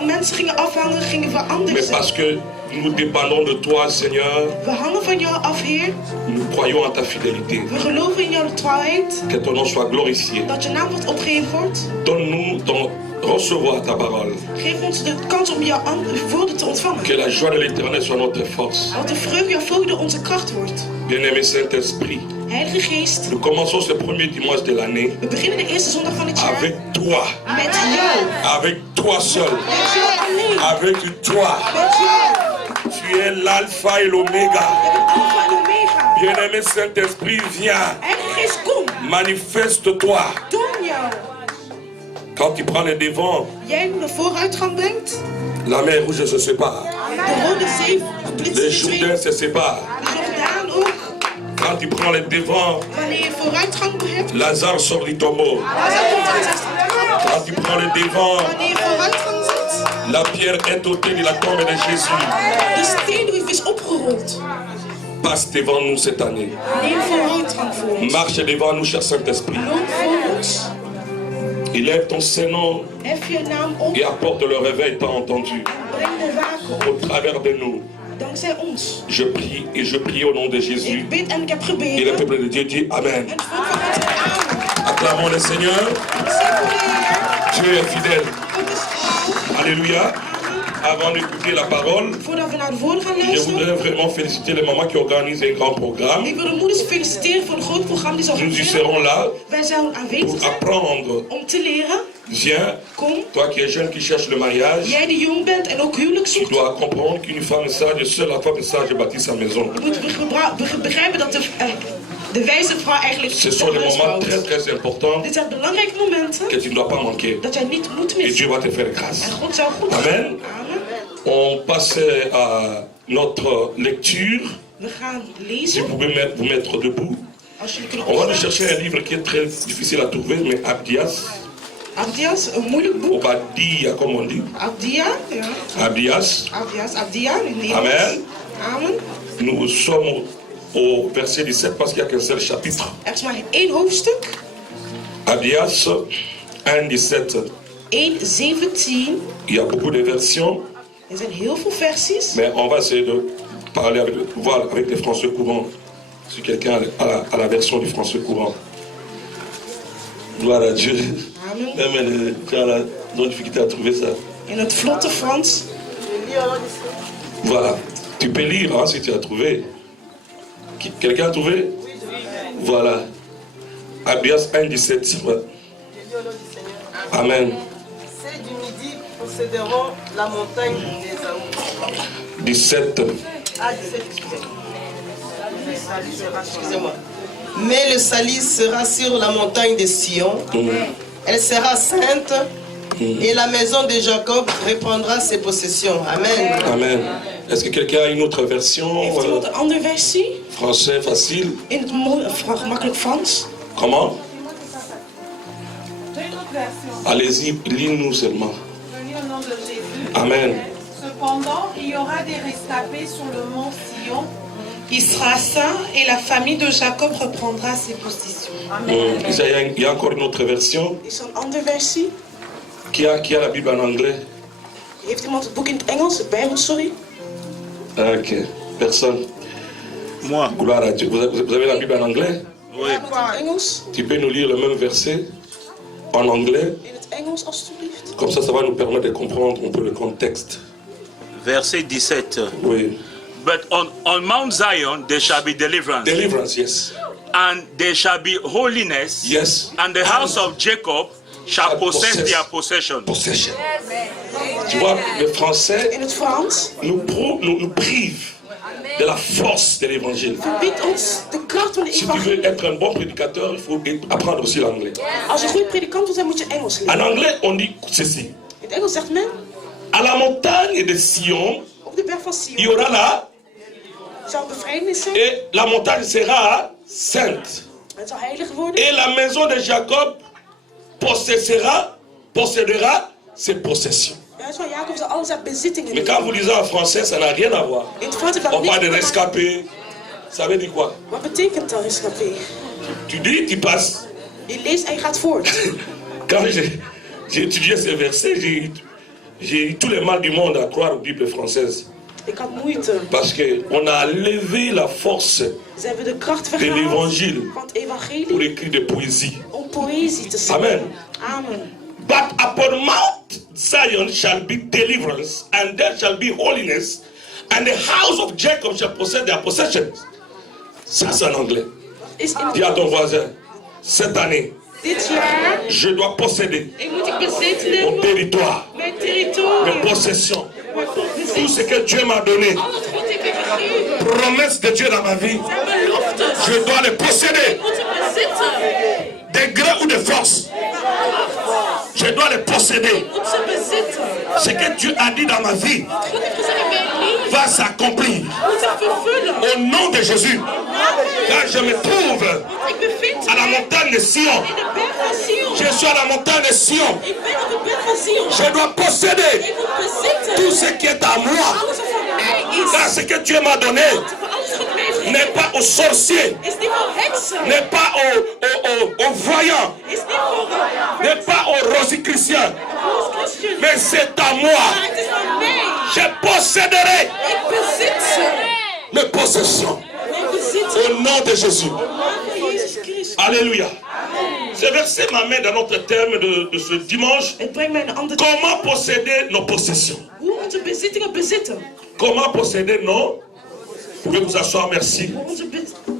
van mensen gingen afhangen, gingen we anders Mais zijn. parce que nous dépendons de toi, Seigneur, We hangen van jou af, Heer. nous croyons en ta fidélité. We geloven in jouw trouwheid. Que ton nom soit glorifié. Dat je naam wat opgeheven wordt. Donne-nous de recevoir ta parole. Geef ons de kans om jouw woorden te ontvangen. Que la joie de l'Éternel soit notre force. Dat de vreugde onze kracht wordt. Bien-aimé Saint-Esprit, Heilige Geest, nous commençons ce premier dimanche de l'année we beginnen de eerste zondag van het jaar avec toi. met jou. Avec toi seul. Met jou alleen. Avec toi. Met jou. Tu es l'alpha et l'oméga. Je bent Alpha en Omega. Bien-aimé Saint-Esprit, viens. Heilige Geest, kom. Manifeste-toi. Toon jou. Quand tu prends le devant, Jij de vooruitgang brengt. la mer rouge se sépare. De Rode Zee splitst Les in twee. Jourdains se séparent. De Jordaan ook. Quand tu prends le devant, Wanneer je vooruitgang hebt. Lazare sort du tombeau. Lazarus komt uit de Quand tu prends le devant, Wanneer je vooruitgang zet. la pierre est ôtée de la tombe de Jésus. De steenbrief is opgerold. Passe devant nous cette année. Neem vooruitgang voor ons. Marche devant nous, cher Saint-Esprit. Loop voor ons. Élève ton Saint-Nom Hef je naam op. et apporte le réveil tant entendu Breng de waken au travers de nous. dankzij ons. Je prie et je prie au nom de Jésus. Ik bid en ik heb Et le gebeden. peuple de Dieu dit Amen. En het volk van God zegt amen. Acclamons le Seigneur. Zing voor de Heer. Dieu est fidèle. God is trouw. Alléluia. Avant d'écouter la parole, Voordat we naar de woorden gaan je luisteren. voudrais vraiment féliciter les mamans qui organisent un grand programme. Ik wil de moeders feliciteren voor een groot programma die ze Nous y organiseren. serons là Wij zouden aanwezig pour zijn apprendre. om te leren. Viens, Kom, toi qui es jeune, qui cherche le mariage, jij die jong bent en ook huwelijk tu zoekt. dois comprendre qu'une femme sage, seule la femme sage bâtit sa maison. Je moet begrijpen dat de wijze vrouw eigenlijk Ce sont des huis moments bouwt. très très importants Dit zijn belangrijke momenten que tu ne dois pas manquer. dat jij niet moet Et missen. Dieu va te faire grâce. En God zou goed Amen. doen. Amen. On passe à notre lecture. We gaan Si lezen. vous pouvez vous mettre debout. Als jullie kunnen On va nous opstaan. chercher un livre qui est très difficile à trouver, mais Abdias. Abdias, een moeilijk boek. Obadiah, comme on dit. Abdia, ja. Abdias. Abdia in Nederlands. Amen. Amen. Nous sommes au verset 17 parce qu'il n'y a qu'un seul chapitre. Er is maar één hoofdstuk. Abdias 1,17. 1:17. Il y a beaucoup de versions, Er zijn heel veel versies. mais on va essayer de parler voir avec les français courants. Si quelqu'un a la version du français courant. Gloire à Dieu. Amen. Même les gens ont difficulté à trouver ça. In het vlotte Frans. Voilà. Tu peux lire hein, si tu as trouvé. Quelqu'un a trouvé? Voilà. Abdias 1,17. Ouais. Amen. Ceux du midi posséderont la montagne des Aoûs. 17. Ah, 17, excusez-moi. Mais le salis sera sur la montagne de Sion. Elle sera sainte. Et la maison de Jacob reprendra ses possessions. Amen. Amen. Est-ce que quelqu'un a une autre version? Heeft iemand een andere versie? Français facile. In het gemakkelijk Frans. Comment? J'ai une autre version. Allez-y, lis-nous seulement. Je lis au nom de Jésus. Amen. Cependant, il y aura des rescapés sur le mont Sion. Il sera saint et la famille de Jacob reprendra ses possessions. Il y a encore une autre version. Is er een andere versie? Qui a la Bible en anglais? Heeft iemand het boek in het Engels? Het Bijbel, sorry. Ok. Personne. Moi. Gloire à Dieu. Vous avez la Bible en anglais? Oui. Ja, met het Engels. Tu peux nous lire le même verset en anglais? In het Engels, alstublieft. Comme ça va nous permettre de comprendre un peu le contexte. Verset 17. Oui. But on Mount Zion there shall be deliverance, Deliverance, yes. and there shall be holiness, Yes. and the house of Jacob shall possess their possession. Possession. Tu vois, le français In het Frans. nous prive de la force de l'évangile. Verbiedt ons de kracht van de Si tu veux evangelie. être un bon prédicateur, il faut apprendre aussi l'anglais. Als je een goede predikant wil zijn, moet je Engels En leren. anglais, on dit ceci. In het Engels zegt men, À la montagne de Sion, op de berg van il y Sion aura là, zal bevrijdenis zijn. et la montagne sera sainte. Het zal heilig worden. Et la maison de Jacob possédera ses possessions. Het huis van Jacob zal alles zijn bezittingen Mais quand nemen. vous lisez en français, ça n'a rien à voir. In het Frans heeft dat On niks parle de te maken. rescapé. Ça veut dire quoi? Wat betekent dat, rescapé? Tu dis, tu passes. Je leest en je gaat voort. Quand j'ai étudié ces versets, J'ai eu tous les mal du monde à croire aux Bibles françaises. Ik had moeite. Parce qu'on a levé la force Ze hebben de kracht de verhaald l'évangile van het pour evangelie écrire des poésies. om poëzie te schrijven. Amen. Amen. But upon Mount Zion shall be deliverance, and there shall be holiness, and the house of Jacob shall possess their possessions. Ça, c'est en anglais. Is in Dis à ton voisin, cette année, dit jaar je dois posséder moet ik bezit mon nemen, territoire, mijn mes territorium, possessions, mijn tout bezit. ce que Dieu m'a donné. Al het God heeft me gegeven. Promesse de Dieu dans ma vie, Zijn beloftes. je dois les posséder, Ik moet ze bezitten. des gré ou de force. Je dois les posséder. Ik moet ze bezitten. Ce que Dieu a dit dans ma vie Wat God heeft gezegd in mijn leven, va s'accomplir moet ik vervullen. au nom de Jésus. Car je me trouve Want ik bevind à la me montagne de Sion. in de berg van Sion. Je suis à la montagne de Sion. Ik ben op de berg van Sion. Je dois posséder Ik moet bezitten. tout ce qui est à moi. Alles wat van mij is. Car ce que Dieu m'a donné Voor alles wat mij heeft gegeven. n'est pas aux sorciers, Is niet voor heksen. n'est pas aux voyants, Is niet voor n'est pas aux rosicruciens, ons christen. mais c'est à moi. Maar het is van mij. Je posséderai Ik bezit ze. mes possessions Ik bezit ze. au nom de Jésus. In de naam van Jezus Christus. Alléluia. Ce verset m'amène dans notre terme de ce dimanche. Het brengt mij een ander. Comment posséder nos possessions? Hoe onze bezittingen bezitten. Comment posséder nos... Vous pouvez vous asseoir, merci. Hoe onze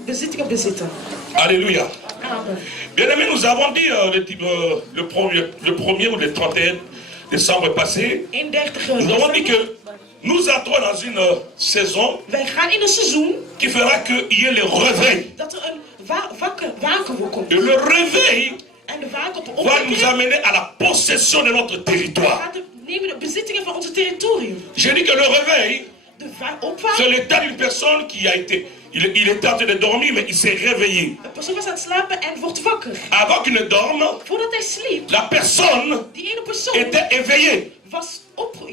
bezittingen bezitten. Alléluia. Amen. Bien-aimés, nous avons dit le premier ou le 31 décembre passé, 31 nous avons dit december. que nous entrons dans une saison Wij gaan in een seizoen qui fera qu'il y ait le réveil. dat er een waken komt. Et le réveil En de waken op de va nous opwekking amener à la possession de notre territoire. gaat nemen de bezittingen van onze territorium. J'ai dit que le réveil, De c'est opwaken. l'état d'une personne qui a été... Il était en train de dormir, mais il s'est réveillé. Een persoon was aan het slapen en wordt wakker. Avant qu'il ne dorme, Voordat hij sliep, la personne die ene persoon était éveillée. was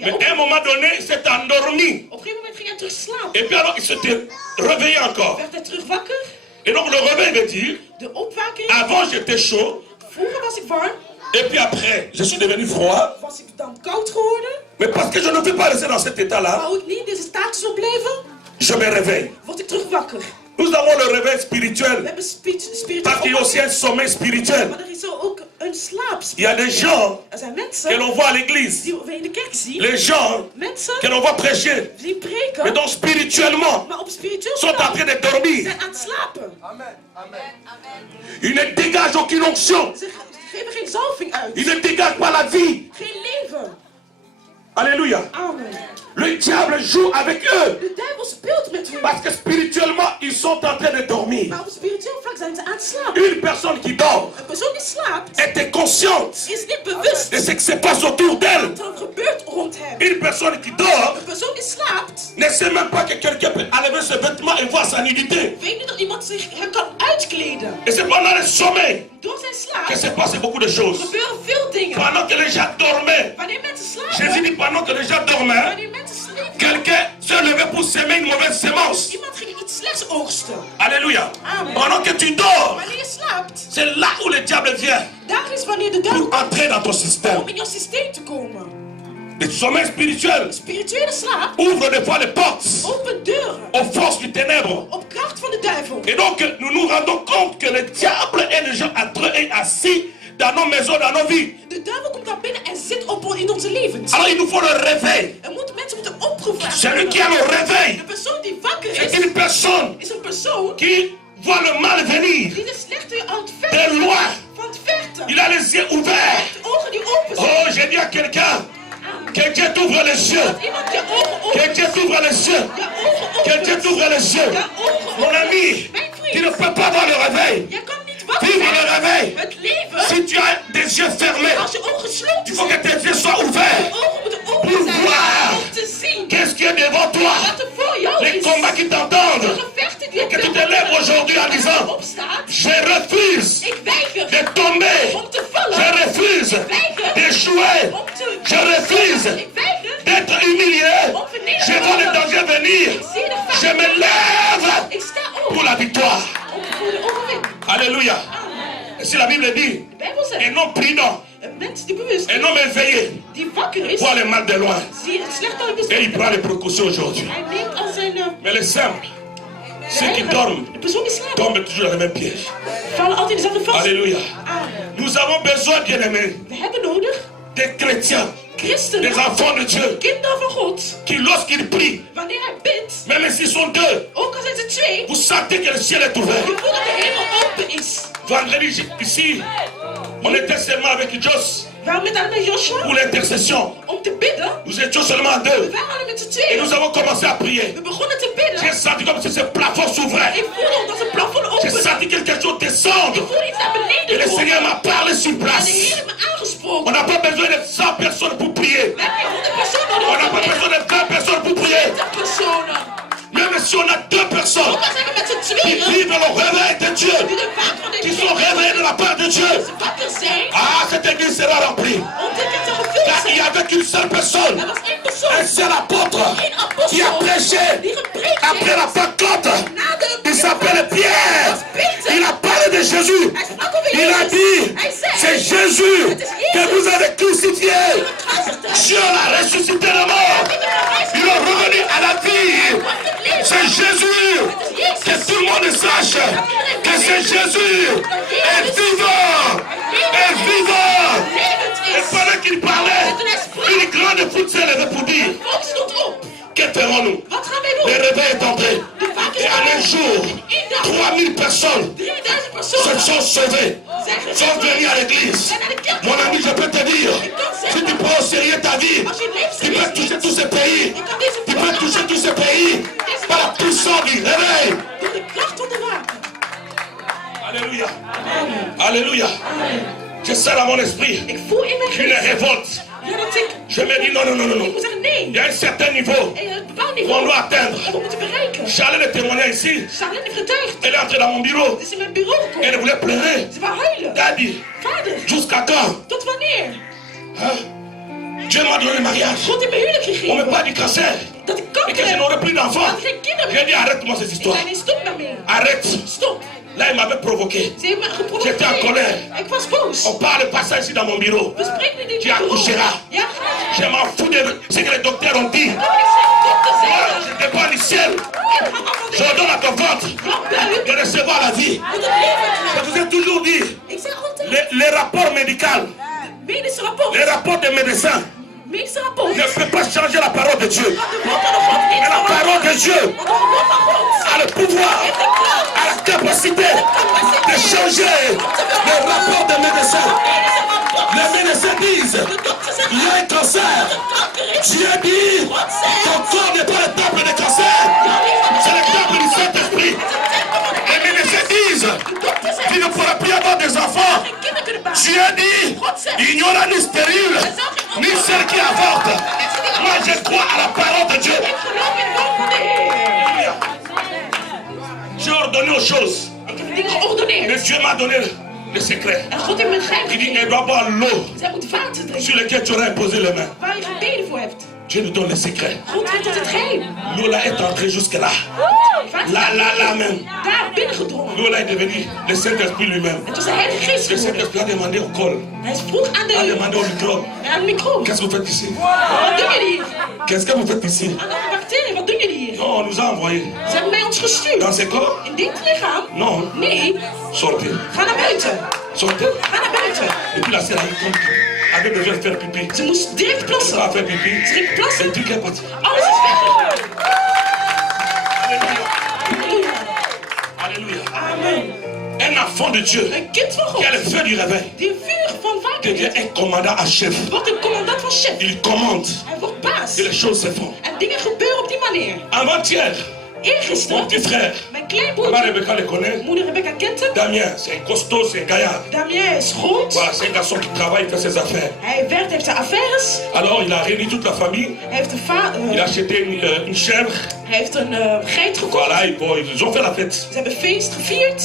Mais à un moment donné, il s'est endormi. Op een gegeven moment ging hij terug slapen. Et puis alors, il s'était réveillé encore. Werd hij terug wakker. Et donc, le réveil veut dire, De opwaking. avant j'étais chaud, Vroeger was ik warm. et puis après, je suis devenu froid. Was ik dan koud geworden. Mais parce que je ne peux pas rester dans cet état-là, Wou ik niet in deze status zou blijven. je me réveille. Word ik terug wakker. Nous avons le réveil We spirituel, hebben spiritueel parce qu'il y a aussi un sommeil spirituel. Maar er is ook een slaap. Il y a des gens Er zijn que mensen l'on voit à l'église, die we in de kerk zien. les gens Mensen que l'on voit prêcher, die mais preken. donc spirituellement Maar op spiritueel sont en vlak train de dormir. zijn aan het slapen. Ils ne dégagent aucune onction. Ze geven geen zalving uit. Ils ne dégagent pas la vie. Geen leven. Alléluia. Amen. Le diable joue avec eux. De duivel speelt met hun. Parce que spirituellement, ils sont en train de dormir. Maar op spiritueel vlak zijn ze aan het slapen. Une personne qui dort Een persoon die slaapt était consciente is niet bewust de ce qui se passe autour d'elle. wat er gebeurt rond hem. Une personne qui dort Een persoon die slaapt ne sait même pas que quelqu'un peut enlever ses vêtements et voir sa nudité. weet niet dat iemand zich kan uitkleden. Et c'est pendant le sommeil Door zijn que slaap se passent beaucoup de choses. gebeuren veel dingen. Pendant que les gens dormaient, Wanneer mensen Jésus slapen, dit pendant que les gens dormaient, wanneer mensen sliepen, quelqu'un se levait pour semer une mauvaise semence. iemand ging iets slechts oogsten. Alléluia. Amen. Pendant que tu dors, Wanneer je slaapt, c'est là où le diable vient daar is wanneer de duivel pour entrer dans ton système. om in jouw systeem te komen. Le sommeil spirituel Spirituele slaap ouvre des fois les portes opent deuren aux forces du ténèbre. op kracht van de duivel. Et donc, nous nous rendons compte que le diable est déjà entré et assis dans nos maisons, dans nos vies. De duivel komt daar binnen en zit in onze levens. Alors, il nous faut le réveil. Mensen moeten opgevraagd Celui qui a le réveil, De persoon die wakker c'est is, une personne is een persoon qui voit le mal venir die de slechte aan het de vechten loin. van het vechten. Il a les yeux ouverts. De ogen die open zijn. Oh, j'ai dit à quelqu'un que Dieu t'ouvre les yeux. Dat iemand je ogen open Que Dieu t'ouvre les yeux. Je ogen Que Dieu open. t'ouvre les yeux. Je ogen Mon open. ami, Mijn tu ne vriend, peux pas voir le réveil. jij kan niet wakker Vivre le zijn. réveil. Het leven, Si tu as des yeux fermés, als je ogen gesloten il faut zijn, que tes yeux soient ouverts. je ogen moeten Pour open zijn voir om te zien qu'est-ce qui est devant toi. wat er voor jou Les is. combats qui t'entendent. De gevechten die Que tu te lèves aujourd'hui en disant, opstaat. je refuse Ik weiger de tomber. om te vallen. Je refuse d'échouer. Om te Je refuse Ik weiger d'être humilié. om vernietigd Je te vois le worden. danger venir. Ik zie de Je me lève Ik sta op pour la victoire. voor de overwinning. Alléluia. Et si la Bible dit, De Bijbel un zegt, homme prudent, een mens die bewust un homme éveillé, die wakker is, voit le mal de loin. zie je het slecht al in de Et il stad. prend les précautions aujourd'hui. Hij neemt al zijn... Mais les simples, ceux qui dorment, De persoon die slaapt, tombent toujours dans le même piège. vallen altijd in dezelfde vast. Alléluia. Amen. Nous avons besoin, bien-aimés, We hebben nodig des chrétiens, christenen, des enfants de Dieu, kinderen van God, qui lorsqu'ils prient, wanneer hij bidt, même s'ils sont deux, ook al zijn ze twee, vous sentez que le ciel est ouvert. je voelt dat de hemel open is. Vendredi, ici, on était seulement avec Jos We waren met allemaal Joshua pour l'intercession. om te bidden. Nous étions seulement We deux. waren met z'n Et tweeën. nous avons commencé à prier. We begonnen te bidden. J'ai senti comme si ce plafond s'ouvrait. Ik voelde dat het plafond J'ai open. senti quelque chose descendre. Ik voelde iets naar Et beneden le komen. Seigneur m'a parlé sur En de place. Heer heeft me On aangesproken. n'a pas besoin de 100 personnes pour prier. We hebben niet 100 personen On n'a nodig. pas besoin de 20 personnes pour prier. 20 personen. Même si on a 2 personnes Ook al zijn we met z'n qui tweeën. vivent le réveil de Dieu, Die de waard van dit qui sont réveillés de la part de Dieu, wakker zijn. ah, cette église sera remplie. Omdat het er gevuld Car il n'y zijn. avait qu'une seule personne, Er was één un persoon. seul apôtre, qui a prêché Die gepreekt après la heeft. Pentecôte. Na de... Il s'appelle Pierre. Il a parlé de Jésus. Hij sprak over Il a Jezus. dit, Hij zei... c'est Jésus que vous avez crucifié. Dieu l'a ressuscité de mort. Il est revenu à la vie. C'est Jésus. Que tout le monde sache que c'est Jésus. Est vivant. Est vivant. Et pendant qu'il parlait, une grande foule s'est levée pour dire, Volk stond op. que ferons-nous? Wat gaan wij Le doen? réveil est entré. Et en un jour, 3000 personnes 3000 se personen sont sauvées, zijn sont venues à l'église. zijn naar de kerk. Mon ami, je peux te dire, si tu prends au sérieux ta vie, Als je leeft tu peux toucher tous ces pays. je kan deze Tu peux toucher tous ces pays par la puissance du réveil. door de kracht van de wapen. Alléluia. Alléluia. Je sens dans mon esprit Ik voel in mijn une geest révolte. ja, dat ik... Je me dis non, non, non, non, Ik non. moet zeggen Il nee. y a un certain niveau En een bepaald qu'on niveau doit atteindre. dat we moeten bereiken. J'allais le témoigner ici. Charlene heeft getuigd. Elle est entrée dans mon bureau. Ze is in mijn bureau Elle gekomen. voulait pleurer. Ze wou huilen. Daddy, Vader, jusqu'à quand? tot wanneer? Hein? Dieu m'a donné le mariage. God heeft me huwelijk On me gegeven. parle du cancer. Dat ik Et kanker que je heb. n'aurai plus d'enfants. Dat ik geen kinderen J'ai heb. dit arrête-moi cette Ik histoire. zei nee, stop daarmee. Arrête. Stop. Là, il m'avait provoqué. Ze heeft me geprobeerd. J'étais en colère. Ik was boos. On parle pas ça ici dans mon bureau. We spreken niet in Tu mijn bureau. accoucheras. Ja, Je m'en fous de ce que les docteurs ont dit. dat is geen dokter Moi, zeggen. je dépends du ciel. Ik ga af Je donne à ton ventre van de recevoir la vie. Moet het leven. Je vous ai toujours dit, Ik zeg altijd, les rapports médicaux, medische rapport. les rapports des médecins Medische rapport. ne peuvent pas changer la parole de Dieu. Want de woord van de God niet Mais la veranderen. parole de Dieu Want de woord van God a le pouvoir, a la capacité de changer les rapports des médecins. Les médecins disent, il y a un cancer. Dieu dit, ton corps n'est pas le temple de cancer, c'est le temple du Saint-Esprit. Les médecins disent, tu ne pourras plus avoir des enfants. Dieu dit, il n'y aura ni stérile, ni celle qui avorte. Moi, je crois à la parole de Dieu. Ik geloof in het woord van de Heer. J'ai ordonné aux choses. Ik heb dingen geordoneerd. Mais Dieu m'a donné le secret. En God heeft me een geheim Il dit, gegeven. elle doit boire l'eau Zij moet water drinken. sur laquelle tu auras imposé les mains. Waar je gebeden voor hebt. Dieu nous donne le secret. God heeft ons het geheim. L'eau là est entrée jusque là. Water Là même. daar binnengedrongen. L'eau là est devenue le Saint-Esprit lui-même. Het was de Heilige Geest Le geworden. Saint-Esprit a demandé au col, Hij vroeg aan a de, demandé au microbe. aan de microbe. Qu'est-ce que vous faites ici? Wat doen jullie hier? Qu'est-ce que vous faites ici? Aan de bacteriën, wat doen jullie hier? Non, on nous a envoyés. Ze hebben mij ons gestuurd. Dans ces corps? In dit lichaam? Non. Nee. Sortez. Ga naar buiten. Sortez. Ga naar buiten. Et puis la sœur a dit, comme avait besoin de faire pipi. Ze moest direct Elle a plassen. fait pipi. Ze ging plassen. Et tout est parti. Alles is weggegaan. Alléluia. Amen. Un enfant de Dieu Een kind van qui a God. le feu du réveil Die vuur van wakker devient un commandant en chef. wordt een commandant van chef. Il commande Hij wordt baas. et les choses se font. En dingen gebeuren op die manier. Avant-hier, mon Eergisteren, petit frère, mijn maman kleinbroertje, Rebecca le connaît. moeder Rebecca kent hem. Damien, c'est un costaud, c'est un gaillard. Damien is groot. Voilà, c'est un garçon qui travaille, il fait ses affaires. Hij werkt, heeft zijn affaires. Alors, il a réuni toute la famille. Hij heeft een vader. Il a acheté une chèvre. Hij heeft een geit gekocht. Voilà, ils ont fait la fête. Ze hebben feest gevierd.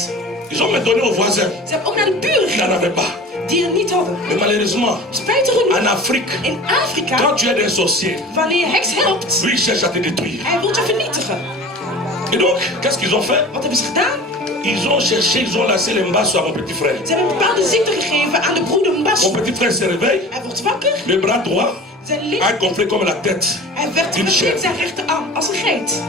Ils ont même donné aux voisins. Ze hebben ook naar de buren Ils n'en gegeven avaient pas. die er niet hadden. Mais malheureusement, Spijtig genoeg, en Afrique, in Afrika, quand tu es un sorcier, wanneer je heks helpt, lui, il cherche à te détruire. hij wil je vernietigen. Et donc, qu'est-ce qu'ils ont fait? Wat hebben ze gedaan? Ils ont cherché, ils ont lancé les mbasses à mon petit frère. Ze hebben een bepaalde ziekte gegeven aan de broeder Mbas. Mon petit frère se réveille, Hij wordt wakker, le bras droit, Zijn lichaam, a gonflé comme la tête. hij werd d'une verblind, chèvre. zijn rechterarm, als een geit.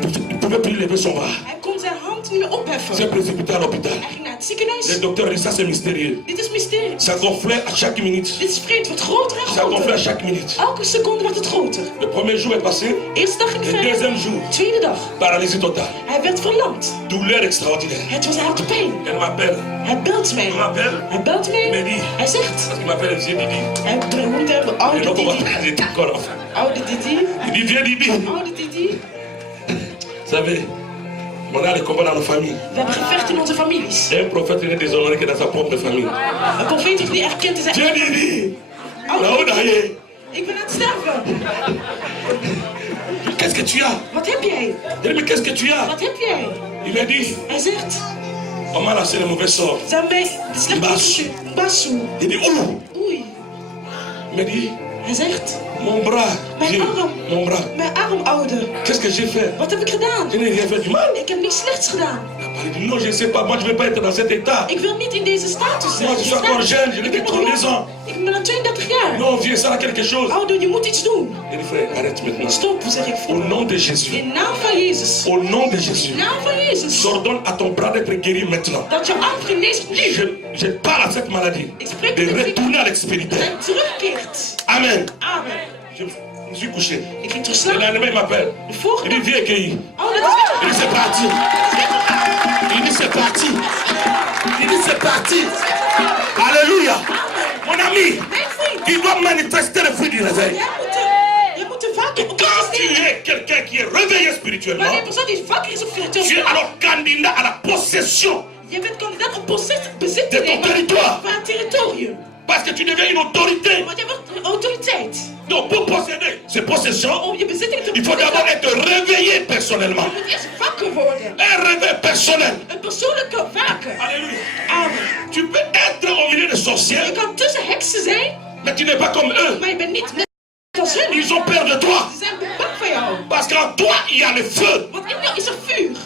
Il ne pouvait plus lever son bras. Hij kon zijn hand niet meer opheffen. Il s'est précipité à l'hôpital. Hij ging naar het ziekenhuis. Les docteurs disent ça c'est mystérieux. Dit is mysterie. Ça gonflait à chaque minute. Dit is vreemd, het wordt groter en Ça gonflait à groter. chaque minute. Elke seconde wordt het groter. Le premier jour est passé. Eerste dag ging Le verder. deuxième jour, Tweede dag. paralysie totale. Hij werd verlamd. Douleur extraordinaire. Het was haar pijn. Elle m'appelle. Hij belt mij. Il m'appelle. Hij belt mij. Mehdi. Hij zegt. Parce qu'il m'appelle le vieux Didi. Hij noemt hem Et oude donc on va Didi. parler de encore enfant. Oude Didi. Il dit vieux Didi. Oude Didi. Vous savez, on a les combats dans nos familles. We hebben gevechten in onze families. Et un prophète n'est déshonoré que dans sa propre famille. Een profeet is niet erkend in zijn Vieux eigen. Didi. Oude Là-haut Didi. derrière. Ik ben aan het sterven. Qu'est-ce que tu as? Wat heb jij? Il dit mais qu'est-ce que tu as? Wat heb jij? Il m'a dit, Hij zegt. on m'a lancé le mauvais sort. Zijn mij de slechte Bas. gestuurd. Basu. Il dit où? Oei. Il m'a dit, Hij zegt. mon bras. Mijn J'ai- arm. Mon bras. Mijn arm, oude. Qu'est-ce que j'ai fait? Wat heb ik gedaan? Je n'ai rien fait du mal. Ik heb niks slechts gedaan. Il dit non, je ne sais pas, moi je ne veux pas être dans cet état. Ik wil niet in deze status zijn. Moi je suis encore jeune, je n'ai que 32 ans. Ik ben al 32 jaar. Non, viens, ça a quelque chose. Oude, je moet iets doen. Il dit frère, arrête maintenant. Stop, zeg ik. Au nom de Jésus. In naam van Jezus. Au nom de Jésus. In naam van Jezus. J'ordonne à ton bras d'être guéri maintenant. Dat je arm geneest nu. Je parle à cette maladie de retourner à l'expérimentaire. En terugkeert. Amen. Amen. Je me suis couché. Ik ging terug Le slapen. lendemain, il m'appelle. De Il volgende dit, dag. viens accueillir. Oh, dat is weg. Il dit, c'est parti. Il dit, c'est parti. Il dit, c'est parti. Alléluia. Mon ami, Mijn vriend. il doit manifester le fruit du réveil. Je moet te vaker op Quand tu investeren. es quelqu'un qui est réveillé spirituellement, Wanneer een persoon die vaker is op tu es spiritueel. alors candidat à la possession. Je bent kandidaat op bezit te De ton nemen territoire. van het territorium. Parce que tu deviens une autorité. Want je wordt een autoriteit. Donc pour posséder ces possessions, Om je bezitting te il faut d'abord être réveillé personnellement. Je moet eerst wakker worden. Un réveil personnel. Een persoonlijke waken. Alléluia. Amen. Tu peux être au milieu de Je sorciers, kan tussen heksen zijn, mais tu n'es pas comme eux. maar je bent niet net als hun. Ils ont peur de toi. Ze zijn bang van jou. Parce qu'en toi, il y a le feu. Want in jou is er vuur.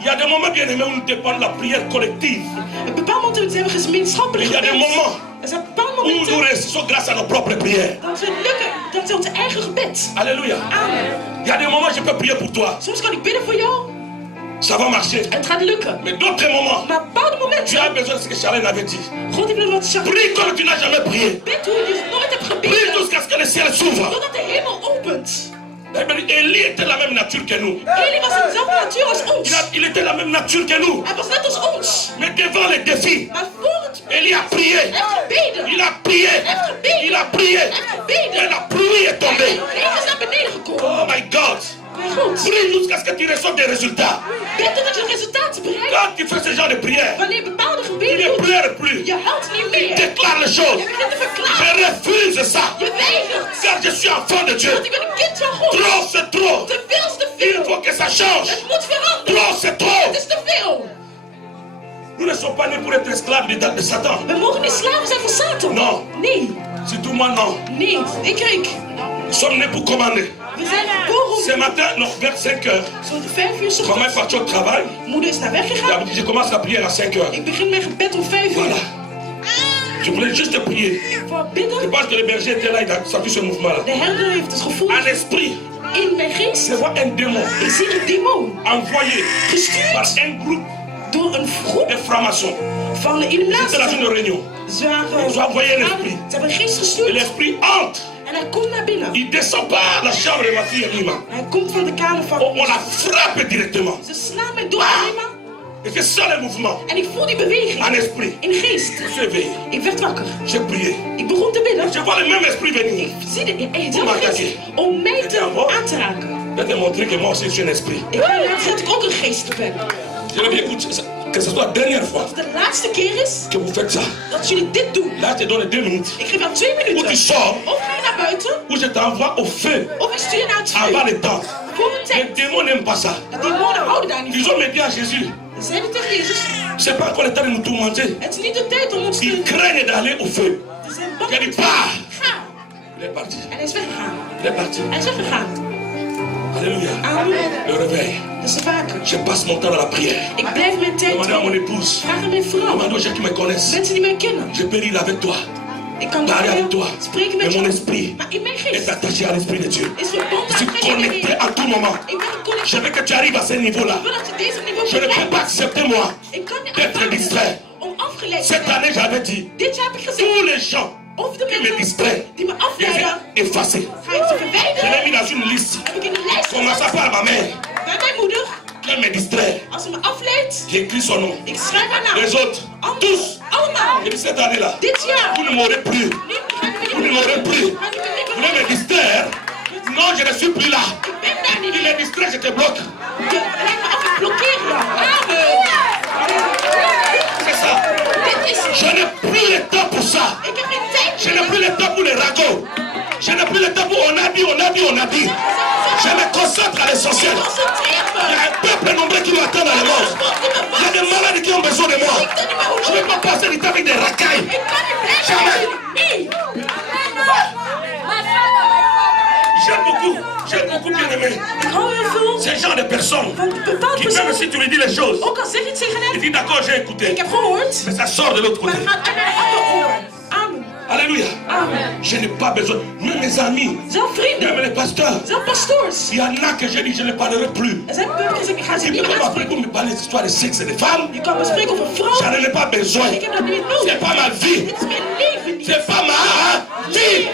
Il y a des moments bien aimés où nous dépendons de la prière collective. Op bepaalde momenten zijn we Il gemeenschappelijk y a des gebed. moments Er zijn bepaalde où nous momenten réussissons grâce à nos propres prières. dat we lukken, dat is onze eigen gebed. Alléluia. Amen. Il y a des moments où je peux prier pour toi. Soms kan ik bidden voor jou Ça va marcher. en het gaat lukken. Mais d'autres moments, Maar op bepaalde tu momenten, as besoin de ce que Charlène avait dit. God heeft me wat zeggen. Prie comme tu n'as jamais prié. Bid hoe je nooit hebt Prie gebeden. jusqu'à ce que le ciel s'ouvre. Totdat de hemel opent. Élie était la même nature que nous. Eli was in dezelfde natuur als ons. Il était la même nature que nous. Hij was net als ons. Mais devant les défis, Maar voor het Élie a prié. hij heeft gebeden. Il a prié. Il a prié. Hij heeft gebeden. Et la pluie est tombée. De regen is naar beneden gekomen. Oh my God. Mijn God. Prie jusqu'à ce que tu reçoives des résultats. Bid totdat je resultaten bereikt. Quand tu fais ce genre de prière, Wanneer je bepaalde tu gebeden ne doet, pleures plus. je huilt niet meer. Déclare les choses. Je begint te Je verklaren. refuse ça. Je weigert. Car je suis enfant de Dieu. Want ik ben een kind van God. Trop, c'est trop. Te veel is te Il veel. faut que ça change. Het moet veranderen. Trop, c'est trop. Het is te veel. Nous ne sommes pas nés pour être esclaves de Satan. We mogen niet slaven zijn van Satan. Non. Nee. Surtout moi, non. Nee. Ik. Nous sommes nés pour commander. We zijn geboren Ce matin, non, vers 5 heures, om zo'n 5 uur 's maman est ochtends. partie au travail. Moeder is naar weg Elle gegaan. m'a dit, je commence la prière à 5 heures. Ik begin mijn gebed om 5 uur. Voilà. Je voulais juste prier. Voor Je bidden. pense que le berger était là, il a senti ce mouvement-là. De herder heeft het gevoel En esprit, in mijn geest. je vois un démon Ik zie een demon envoyé gestuurd par un groupe door een groep de francs-maçons. van de C'était dans Illuminatie. une réunion. Ze waren- Ils ont envoyé un esprit. Ze hebben een geest Et gestuurd l'esprit entre. en hij komt naar binnen. Il descend par la chambre de ma fille Emima. Hij komt van de kamer van... On la frappe directement. Ze slaan mij door helemaal Et je sens le mouvement. en ik voel die beweging En esprit. in geest. Je suis éveillé. Ik werd wakker. J'ai prié. Ik begon te bidden. Je vois le même esprit venir. Ik zie de Kom maar, geest Kaki. om mij te Ja, hoor. aan te raken. Je vais te montrer que moi aussi je suis un esprit. Ik wil laten zien dat ik ook een geest ben. Je veux bien écouter, que ce soit la dernière fois Als het de laatste keer is que vous faites ça. dat jullie dit doen. Là, je te donne 2 minutes. Ik geef jou 2 Ou tu minuten. sors, Of ga je naar buiten, ou je t'envoie au feu of ik stuur je naar het avant vuur. le temps. Voor een Les tijd. démons n'aiment pas ça. De demonen houden daar niet Ils van. ont dit à Jésus, Ze zeiden tegen Jezus, c'est pas encore le temps de nous tourmenter. het is niet de tijd om ons Ils te... craignent d'aller au feu. Ze zijn bang. Il a dit, pars. Ga. Il est parti. En hij is weggegaan. Il est parti. Hij is weggegaan. Alléluia. Amen. Le réveil. Dat is de vaker. Je passe mon temps dans la prière. Ik blijf mijn tijd Demandez à mon doen. épouse. Vraag aan mijn vrouw. Demandez aux gens qui me connaissent. Mensen die mij kennen. Je peux rire avec toi. Ik kan parler avec toi. spreken met Mais mon jou. esprit Maar in mijn est geest attaché à l'esprit de Dieu. is verbonden Je aan suis de geest van de connecté Heer. à tout moment. Ik ben Je geconnecteerd. veux que tu arrives à ce niveau-là. Ik wil dat je deze niveau Je ne peux bereikt. pas accepter, moi, Ik kan niet d'être aanvaarden distrait. om afgeleid te Cette zijn. année, j'avais dit, Dit jaar heb ik tous gezegd, les gens of de qui me mensen distraient, die me je les afleiden, ai effacés. ga ik ze Je verwijderen. l'ai mis dans une liste. Heb ik in een lijst Commençant gezet par ma mère, bij mijn moeder. qui me distrait. Als ze me afleidt, J'écris son nom. ik schrijf haar naam. Les autres, tous. Allemaal. Et puis cette année-là, Dit jaar. vous ne m'aurez plus. Nu ga ik Vous ne m'aurez plus. Vous voulez me distraire? Non, je ne suis plus là. Ik ben daar niet Tu meer. me distrais, je te bloque. Je lijkt me af, ik blokkeer je. C'est ça. Dit is het. Je n'ai plus le temps pour ça. Ik heb geen tijd Je n'ai plus le temps pour les ragots. Je n'ai plus le temps pour on a dit, on a dit, on a dit. Je me concentre à l'essentiel. Concentreer Il y me. a un peuple nombreux qui m'attend dans le monde. Il y a des malades qui ont besoin de moi. Je ne vais pas passer du temps avec des racailles. Ik kan niet blijven. Jamais. Nee. J'aime beaucoup bien aimé. Ik hou heel veel Ces genre de personnes van bepaalde qui, même personen. si tu lui dis les choses, Ook al zeg je het tegen il hem, dit d'accord, j'ai écouté. ik heb gehoord, Mais ça sort de l'autre maar côté. het gaat uit naar een ander oor. Amen. Alléluia. Amen. Je n'ai pas besoin. Même mes amis, Zelf vrienden, même les pasteurs, zelf pastoors. il y en a que j'ai dit je ne parlerai plus. Er zijn mensen die zeggen, ik ga ze Ils niet peuvent meer m'appeler aanspreken. pour me parler des histoires de sexe et de femmes. Je kan me spreken over J'en vrouwen. ai pas besoin. Ik heb dat niet meer nodig. C'est pas ma vie. Dit is mijn leven niet. C'est pas ma vie.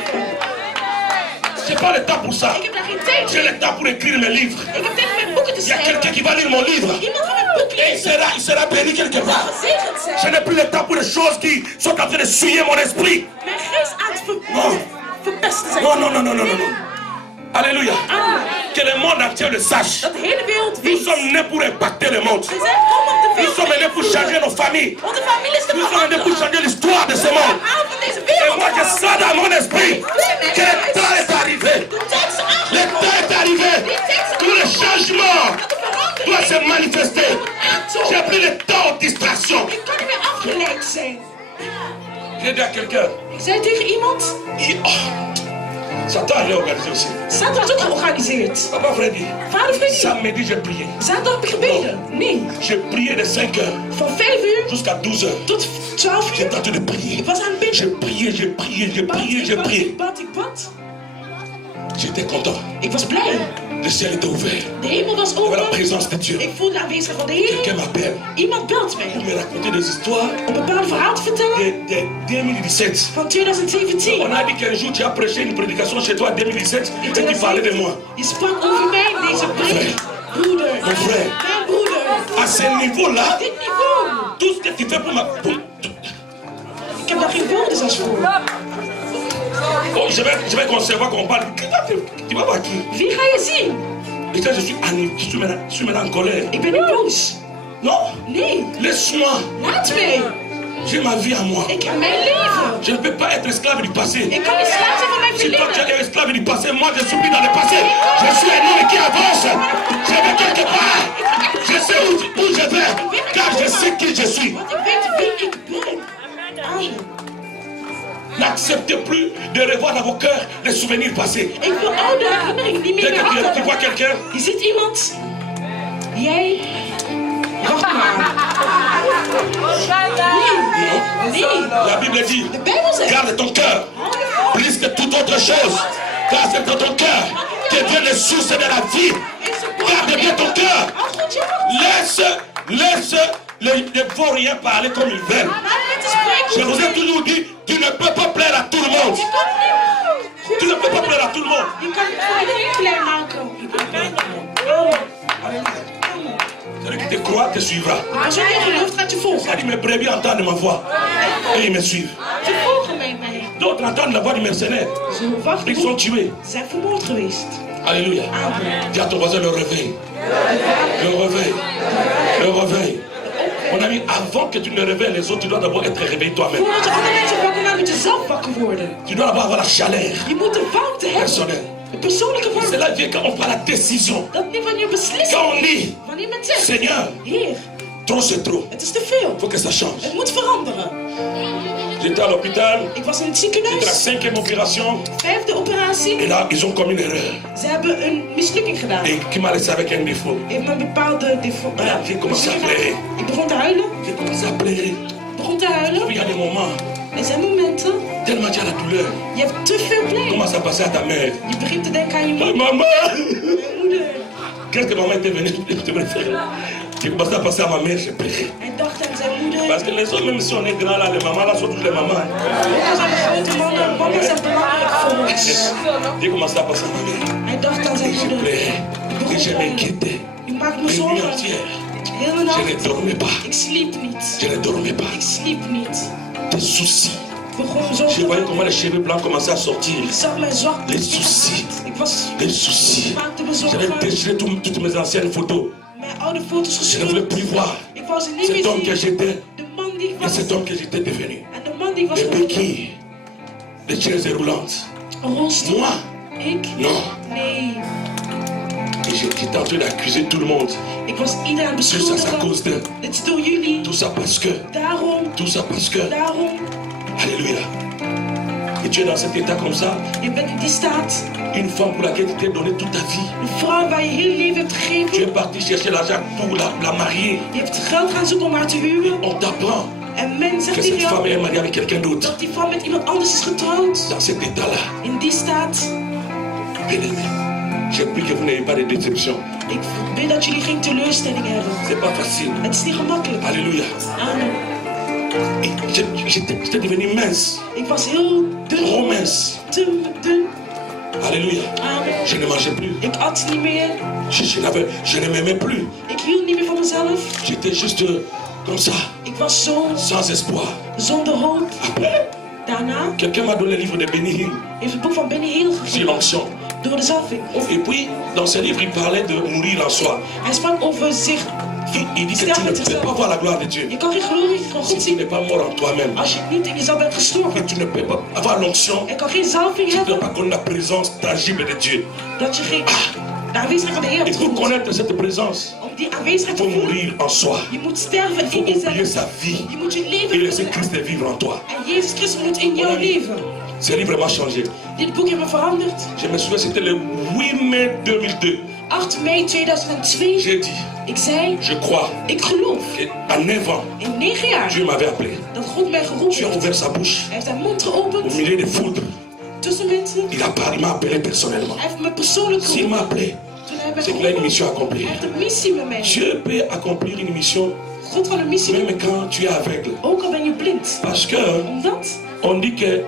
J'ai pas le temps pour ça. Ik heb daar geen tijd J'ai voor. le temps pour écrire mes livres. Ik heb tijd om mijn boeken te Il y a schrijven. quelqu'un qui va lire mon livre. Iemand gaat mijn boek Et lezen. il sera béni quelque part. Gezegend Je zijn. n'ai plus le temps pour les choses qui sont en train de souiller mon esprit. Mijn geest aan het Non. verpesten zijn. Non, non, non, non, non, non. Alléluia. Amen. Que le monde entier le sache. Dat de hele wereld Nous weet. sommes nés pour impacter le monde. We zijn gekomen om de Nous wereld sommes nés pour changer nos familles. om de families te Nous sommes nés pour veranderen. changer l'histoire de ce monde. Aan van deze Et wereld. moi, je sens dans mon esprit que le temps est arrivé. De tijd is Le aangekomen. temps est arrivé. Tout le changement Dat de verandering doit se manifester. aantoont. J'ai plus le temps aux distractions. Ik kan niet meer afgeleid zijn. J'ai dit à quelqu'un, Ik zei tegen iemand, Satan est organisé aussi. Satan was ook georganiseerd. Papa Freddy, Vader Freddy, samedi j'ai prié. zaterdag heb ik gebeden. Nee, J'ai prié de 5 heures van 5 uur jusqu'à 12 heures. tot 12 uur. J'étais en train de prier. Ik was aan het J'ai bidden. prié, j'ai prié, j'ai Bad, prié, ik j'ai bad, prié. ik bad, ik bad. J'étais content. Ik was blij. Le ciel était ouvert. De hemel was Il y avait la open. présence de Dieu. Ik voelde de aanwezigheid van de Heer. Quelqu'un m'appelle Iemand belt pour mij me raconter des histoires om een bepaald verhaal te vertellen de 2017. van 2017. On a dit qu'un jour tu as prêché une prédication chez toi en 2017 et tu parlais de moi. Je sprak over mij in deze preek. Broeder, Mon frère, mijn broeder. à ce niveau-là, Dit niveau. tout ce que tu fais pour ma... Ik heb daar geen woorden zelfs voor. Oh, je vais concevoir qu'on parle. Tu vas voir qui? Wie ga je zien? Et ça, je suis maintenant en colère. Ik ben nu boos. Non, Nee, laisse-moi. laat mij. J'ai ma vie à moi. Ik heb mijn leven. Je ne peux pas être esclave du passé. Ik kan niet slaaf zijn van mijn Si toi tu verleden. es esclave du passé, moi je suis plus dans le passé. Je suis un homme qui avance. Je vais quelque part. Je sais où je vais. Car je sais qui je suis. Want ik weet wie ik ben. Amen. N'acceptez plus de revoir dans vos cœurs les souvenirs passés. Ik wil oude herinneringen niet meer Dès que tu vois hebben. quelqu'un, Je ziet iemand. Jij. Wacht maar. Nee. Nee. la Bible dit, De Bijbel zegt. garde ton cœur plus que toute autre chose. Car c'est dans ton cœur que vient les sources de la vie. Garde bien ton cœur. Laisse les vauriens parler comme ils veulent. Je vous ai toujours dit, tu ne peux pas plaire à tout le monde. Tu ne peux pas plaire à tout le monde. Je kan iedereen klein maken. Celui qui te croit te suivra. Als jij gelooft, gaat je volgen. Il dit, mes brebis entendent ma voix et ils me suivent. Ze volgen mij. D'autres entendent la voix du mercenaire. Ze wachten. Ils sont tués. Ze zijn vermoord geweest. Alléluia. Dis à ton voisin le réveil. Le réveil. Le réveil. Mon ami, avant que tu ne réveilles les autres, tu dois d'abord être réveillé toi-même. Voordat je andere mensen wakker maakt, moet je zelf wakker worden. Tu dois d'abord avoir la chaleur Je moet de warmte hebben. personnelle. De persoonlijke C'est warmte. là vient quand on prend la décision. Dat niet wanneer je beslist. Quand on dit, Wanneer men zegt, Seigneur, Heer, trop c'est trop. het is te veel. Il faut que ça change. Het moet veranderen. J'étais à l'hôpital, Ik was in het c'était la ziekenhuis. 5e opération. 5e operatie. Et là, ils ont commis une erreur. Ze hebben een mislukking gedaan. Et qui m'a laissé avec un défaut. Heeft me een bepaalde defaut. Ja, j'ai commencé à pleurer. Ik begon te huilen. J'ai commencé à pleurer. Ik begon te huilen. Il y a des moments, Er zijn momenten Tellement tu as la douleur. Je hebt te veel pijn. Comment ça passait à ta mère? Je begint te denken aan je Ma moeder. maman! Moeder. Qu'est-ce que maman était venue te faire? Tu commences à passer à ma mère, j'ai pleuré. Hij dacht aan zijn moeder. Parce que les autres, même si on est grand là, les mamans là sont toutes les mamans. Hein. Wij zijn de grote mannen. Mama is belangrijk voor ons. J'ai commencé à passer à ma mère. Hij dacht aan zijn Et je moeder. pleurais. Et je m'inquiétais. Ik maak me Les nuits zorgen. entières. Hele Je nacht. ne dormais pas. Ik sliep niet. Je ne dormais Ik pas. sliep niet. Des soucis. Ik begon Je zorgen. voyais comment les cheveux blancs commençaient à sortir. Ik zag mijn zwak. Les soucis. Ik was. Les soucis. Ik maakte me J'avais zorgen. déchiré toutes mes anciennes photos. Mijn oude foto's Je ne voulais gescheurd. plus voir Ik wou ze niet cet meer homme que zien. j'étais De man die ik et was. cet homme que j'étais devenu. En de man die ik was Des geworden. béquilles, des chaises roulantes. Een rolstoel. Moi, Ik? non. Nee. Et j'étais en train d'accuser tout le monde. Ik was iedereen aan het Tout ça, c'est à beschuldigen. cause de. Het is door jullie. Tout ça parce que. Daarom. Tout ça parce que. Daarom. Alléluia. Et tu es dans cet état comme ça. Je bent in die staat. Une femme pour laquelle tu t'es donné toute ta vie. Een vrouw waar je heel leven hebt Tu gegeven. es parti chercher l'argent pour la marier. Je hebt geld gaan zoeken om haar te huwen. On t'apprend En men que zegt cette tegen femme jou est mariée avec quelqu'un d'autre. dat die vrouw met iemand anders is getrouwd. Dans cet état-là, In die staat. bien-aimé, j'ai pris que vous n'ayez pas de déception. Ik bid dat jullie geen teleurstelling hebben. C'est pas facile. Het is niet gemakkelijk. Alléluia. Amen. Et j'étais devenu mince, Ik was heel trop dun. mince. Te dun. Alléluia. Amen. Je ne mangeais plus. Ik at niet meer. Je ne m'aimais plus. Ik hield niet meer van mezelf. J'étais juste comme ça, Ik was zo sans espoir. zonder hoop. Après, Daarna quelqu'un m'a donné le livre de Benny Hinn heeft het boek van Benny Hill sur gegeven. l'onction. Door de zalving. Et puis, dans ce livre, il parlait de mourir en soi. Hij sprak over zich. Il dit que tu ne peux pas voir la gloire de Dieu Je kan geen glorie van si God tu zien n'es pas mort en toi-même. als je niet in jezelf bent Et gestorven. tu ne peux pas avoir l'onction Je kan geen zalving si tu n'as hebben pas connu la présence tangible de Dieu. dat je geen de aanwezigheid van de Heer Et hebt pour gevoeld. connaître cette présence, Om die il aanwezigheid te faut voelen, mourir en soi. je moet sterven Il faut in oublier jezelf. sa vie Je moet je et leven laisser voelen. Christ vivre en toi. En Jezus Christus moet in jou leven. Ce livre m'a changé. Dit boek heeft me veranderd. Je me souviens, c'était le 8 mai 2002. 8 mei 2002. J'ai dit, Ik zei, je crois ik geloof. qu'à 9 ans, In 9 jaar Dieu m'avait appelé. dat God mij Dieu a geroepen heeft. ouvert sa bouche Hij heeft zijn mond au geopend milieu des foudres. tussen mensen. Il m'a appelé personnellement. Hij heeft me persoonlijk S'il m'a geroepen. appelé, Toen hij mij c'est qu'il a une geroepen, mission à hij accomplir. heeft een missie met mij. Dieu peut accomplir une mission God van een missie même doen, quand tu es aveugle. ook al ben je blind. Parce que Omdat on dit que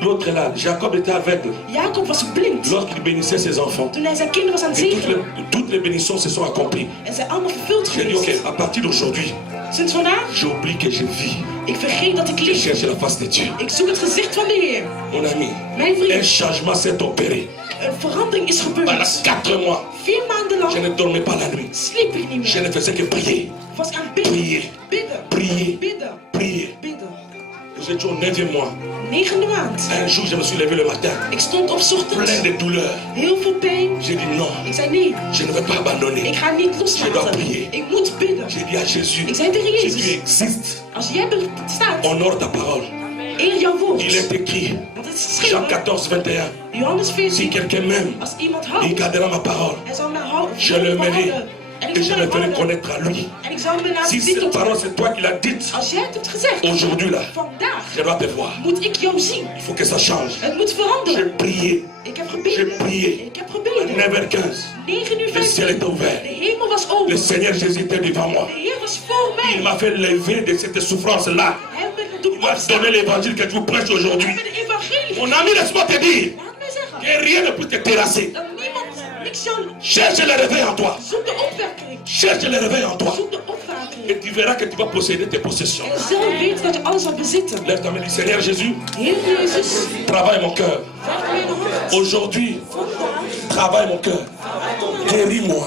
l'autre là, Jacob était aveugle Jacob was blind. lorsqu'il bénissait ses enfants. Toen hij zijn kinderen was aan het Et zegenen. toutes les bénédictions se sont accomplies. En zijn allemaal vervuld J'ai dit, ok, geweest. à partir d'aujourd'hui, Sinds vandaag, j'oublie que je vis. ik vergeet dat ik Je leef. cherche la face de Dieu. Ik zoek het gezicht van de Heer. Mon ami, Mijn un vriend, changement s'est opéré. een verandering is Pendant gebeurd. 4 mois, 4 maanden je lang ne dormais pas la nuit. sliep ik niet Je meer. ne faisais que prier, Ik was aan het bidden. prier, Bidden. prier, Bidden. prier. Bidden. Nous étions au 9e mois. 9e maand. Un jour, je me suis levé le matin, Ik stond op 's ochtends. plein de douleur. Heel veel pijn. J'ai dit non, Ik zei nee, je ne vais pas abandonner. ik ga niet Je dois loslaten. prier. Ik moet bidden. J'ai dit à Jésus, Ik zei tegen si tu Jezus, existes, als jij bestaat, honore ta parole. eer jouw woord. Il est écrit, Want het is Jean geschreven. 14, 21, Johannes si 14. quelqu'un m'aime, Als iemand il houdt, gardera ma parole. hij zal mij houden. Je le mérite. En Et ik je zal me mij ferai houden. connaître à lui. En ik zal me laten Si zien cette tot parole, c'est toi qui l'as dite, als jij het hebt gezegd, aujourd'hui là, vandaag je dois te voir. moet ik jou zien. Il faut que ça change. Het moet J'ai veranderen. prié. Ik heb J'ai gebeden. prié. Ik heb À gebeden. 9h15, 9 uur le ciel 15. est ouvert. De hemel was Le open. Seigneur Jésus était devant moi. De Heer was voor Il mij. m'a fait lever de cette souffrance-là. Hij heeft me doen Il m'a opstaan. donné l'évangile que je vous prêche Hij aujourd'hui. heeft me de evangelie. Mon ami, laisse-moi te dire Laat mij zeggen que rien ne peut te terrasser. dat niemand niks jou Cherche le réveil en toi. zoekt de opwekking. Cherche le réveil en toi. Zoek de opwekking. Et tu verras que tu vas posséder tes possessions. En zelf weet dat je alles zal bezitten. Lève ta main, dis Seigneur Jésus, Heer Jezus, travaille mon cœur. werk mijn hart. Aujourd'hui, Vandaag, travaille mon cœur. Guéris-moi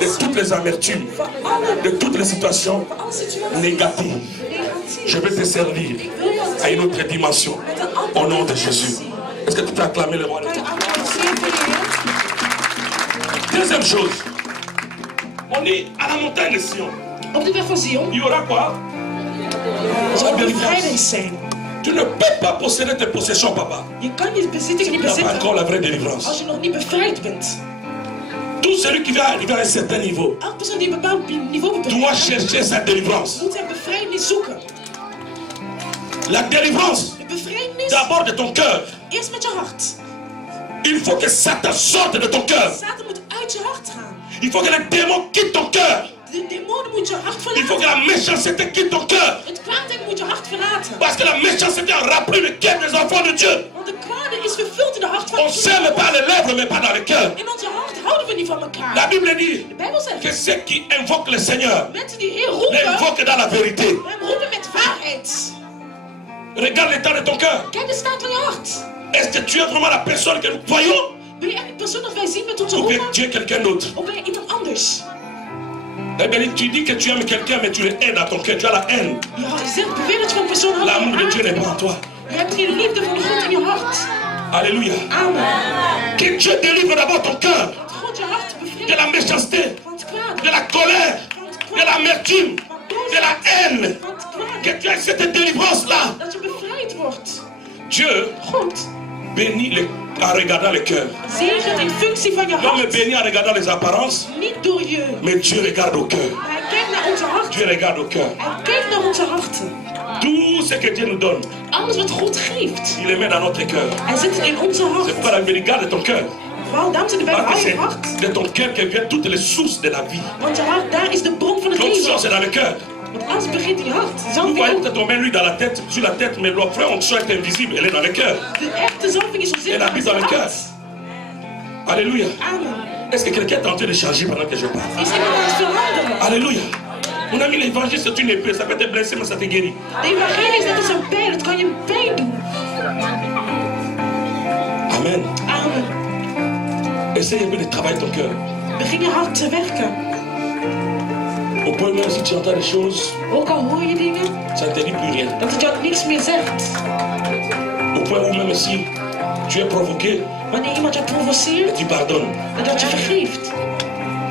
de toutes les amertumes, van alle de toutes les situations situaties négatives. negatief. Je vais te servir Wil je het à une autre dimension. met een Au andere nom de dimensie? Jésus. Est-ce que tu peux acclamer le roi de Kan je Dieu? applaudisseren voor de Heer? Deuxième chose, on est à la montagne de Sion. Op de weg van Zion Il y aura quoi? zal La er délivrance. bevrijding zijn. Tu ne peux pas posséder tes possessions, papa. Je kan je bezittingen niet Tu n'as pas encore bezitten la vraie délivrance. als je nog niet bevrijd bent. Tout celui qui va arriver à un certain niveau Elke persoon die een bepaald niveau doit bereikt, chercher sa délivrance. moet zijn bevrijding zoeken. La délivrance, De bevrijding is? D'abord de ton cœur. Eerst met je hart. Il faut que Satan sorte de ton cœur. Satan moet uit je hart gaan. Il faut que les démons quittent ton cœur. De demonen moet je hart Il faut que verlaten. la méchanceté quitte ton cœur. Het kwaadheid moet je hart verlaten. Parce que la méchanceté a rempli le cœur des enfants de Dieu. Want de kwade is vervuld in de hart van On s'aime par les lèvres, mais pas dans le cœur. In onze hart houden we niet van elkaar. La Bible dit De Bijbel que zegt, ceux qui invoquent le Seigneur mensen die Heer roepen, l'invoquent dans la vérité. hem roepen met waarheid. Regarde l'état de ton cœur. Kijk de staat van je hart. Est-ce que tu es vraiment la personne que nous voyons? Ben je echt de persoon dat wij zien met onze Ou bien ogen? tu es quelqu'un d'autre? Of ben je iemand anders? Eh bien, tu dis que tu aimes quelqu'un, mais tu le hais dans ton cœur. Tu as la haine. Ja, je zegt, beweer dat je van een persoon houdt. L'amour de Dieu maar n'est pas en toi. je hebt geen liefde van God in je hart. Alléluia. Amen. Que Dieu délivre d'abord ton cœur Dat God je hart de bevrijdt la méchanceté, van het kwaad. de la colère, de l'amertume, de la haine. Van het kwaad. Que tu aies cette délivrance-là. Dat je bevrijd wordt. Dieu God bénit en regardant le cœur. zegent in functie van je L'homme hart. bénit en regardant les apparences, Niet door je. mais Dieu regarde au cœur. Maar hij kijkt naar onze harten. Dieu regarde au cœur. Hij kijkt naar onze harten. Tout ce que Dieu nous donne, Alles wat God geeft, il le met dans notre cœur. hij zet het in onze C'est hart. pourquoi la Bible regarde ton cœur. Waarom? Daarom zit de Bijbel Parce aan que je hart. c'est de ton cœur que viennent toutes les sources de la vie. Want je hart, daar is de bron van het L'autre leven. source est dans le cœur. Want alles begint in je hart. Vous Zalving voyez ook. peut-être on met lui dans la tête, sur la tête, mais l'autre frère, on sent est invisible. Elle est dans le cœur. De echte zalving is Elle onzichtbaar. habite in dans je le cœur. hart. Alléluia. Amen. Est-ce que quelqu'un est en train de changer pendant que je parle? Is iemand aan het veranderen? Alléluia. Mon ami, l'évangile, c'est une épée. Ça peut te blesser, mais ça te guérit. De evangelie is net als een pijl. Het kan je pijn doen. Amen. Amen. Essaye un peu de travailler ton cœur. Begin je hart te werken. Au point même si tu entends des choses, Ook al hoor je dingen, ça ne te dit plus rien. dat het jou niks meer zegt. Au point où même si tu es provoqué, Wanneer iemand jou provoceert, tu pardonnes. en dat je vergeeft.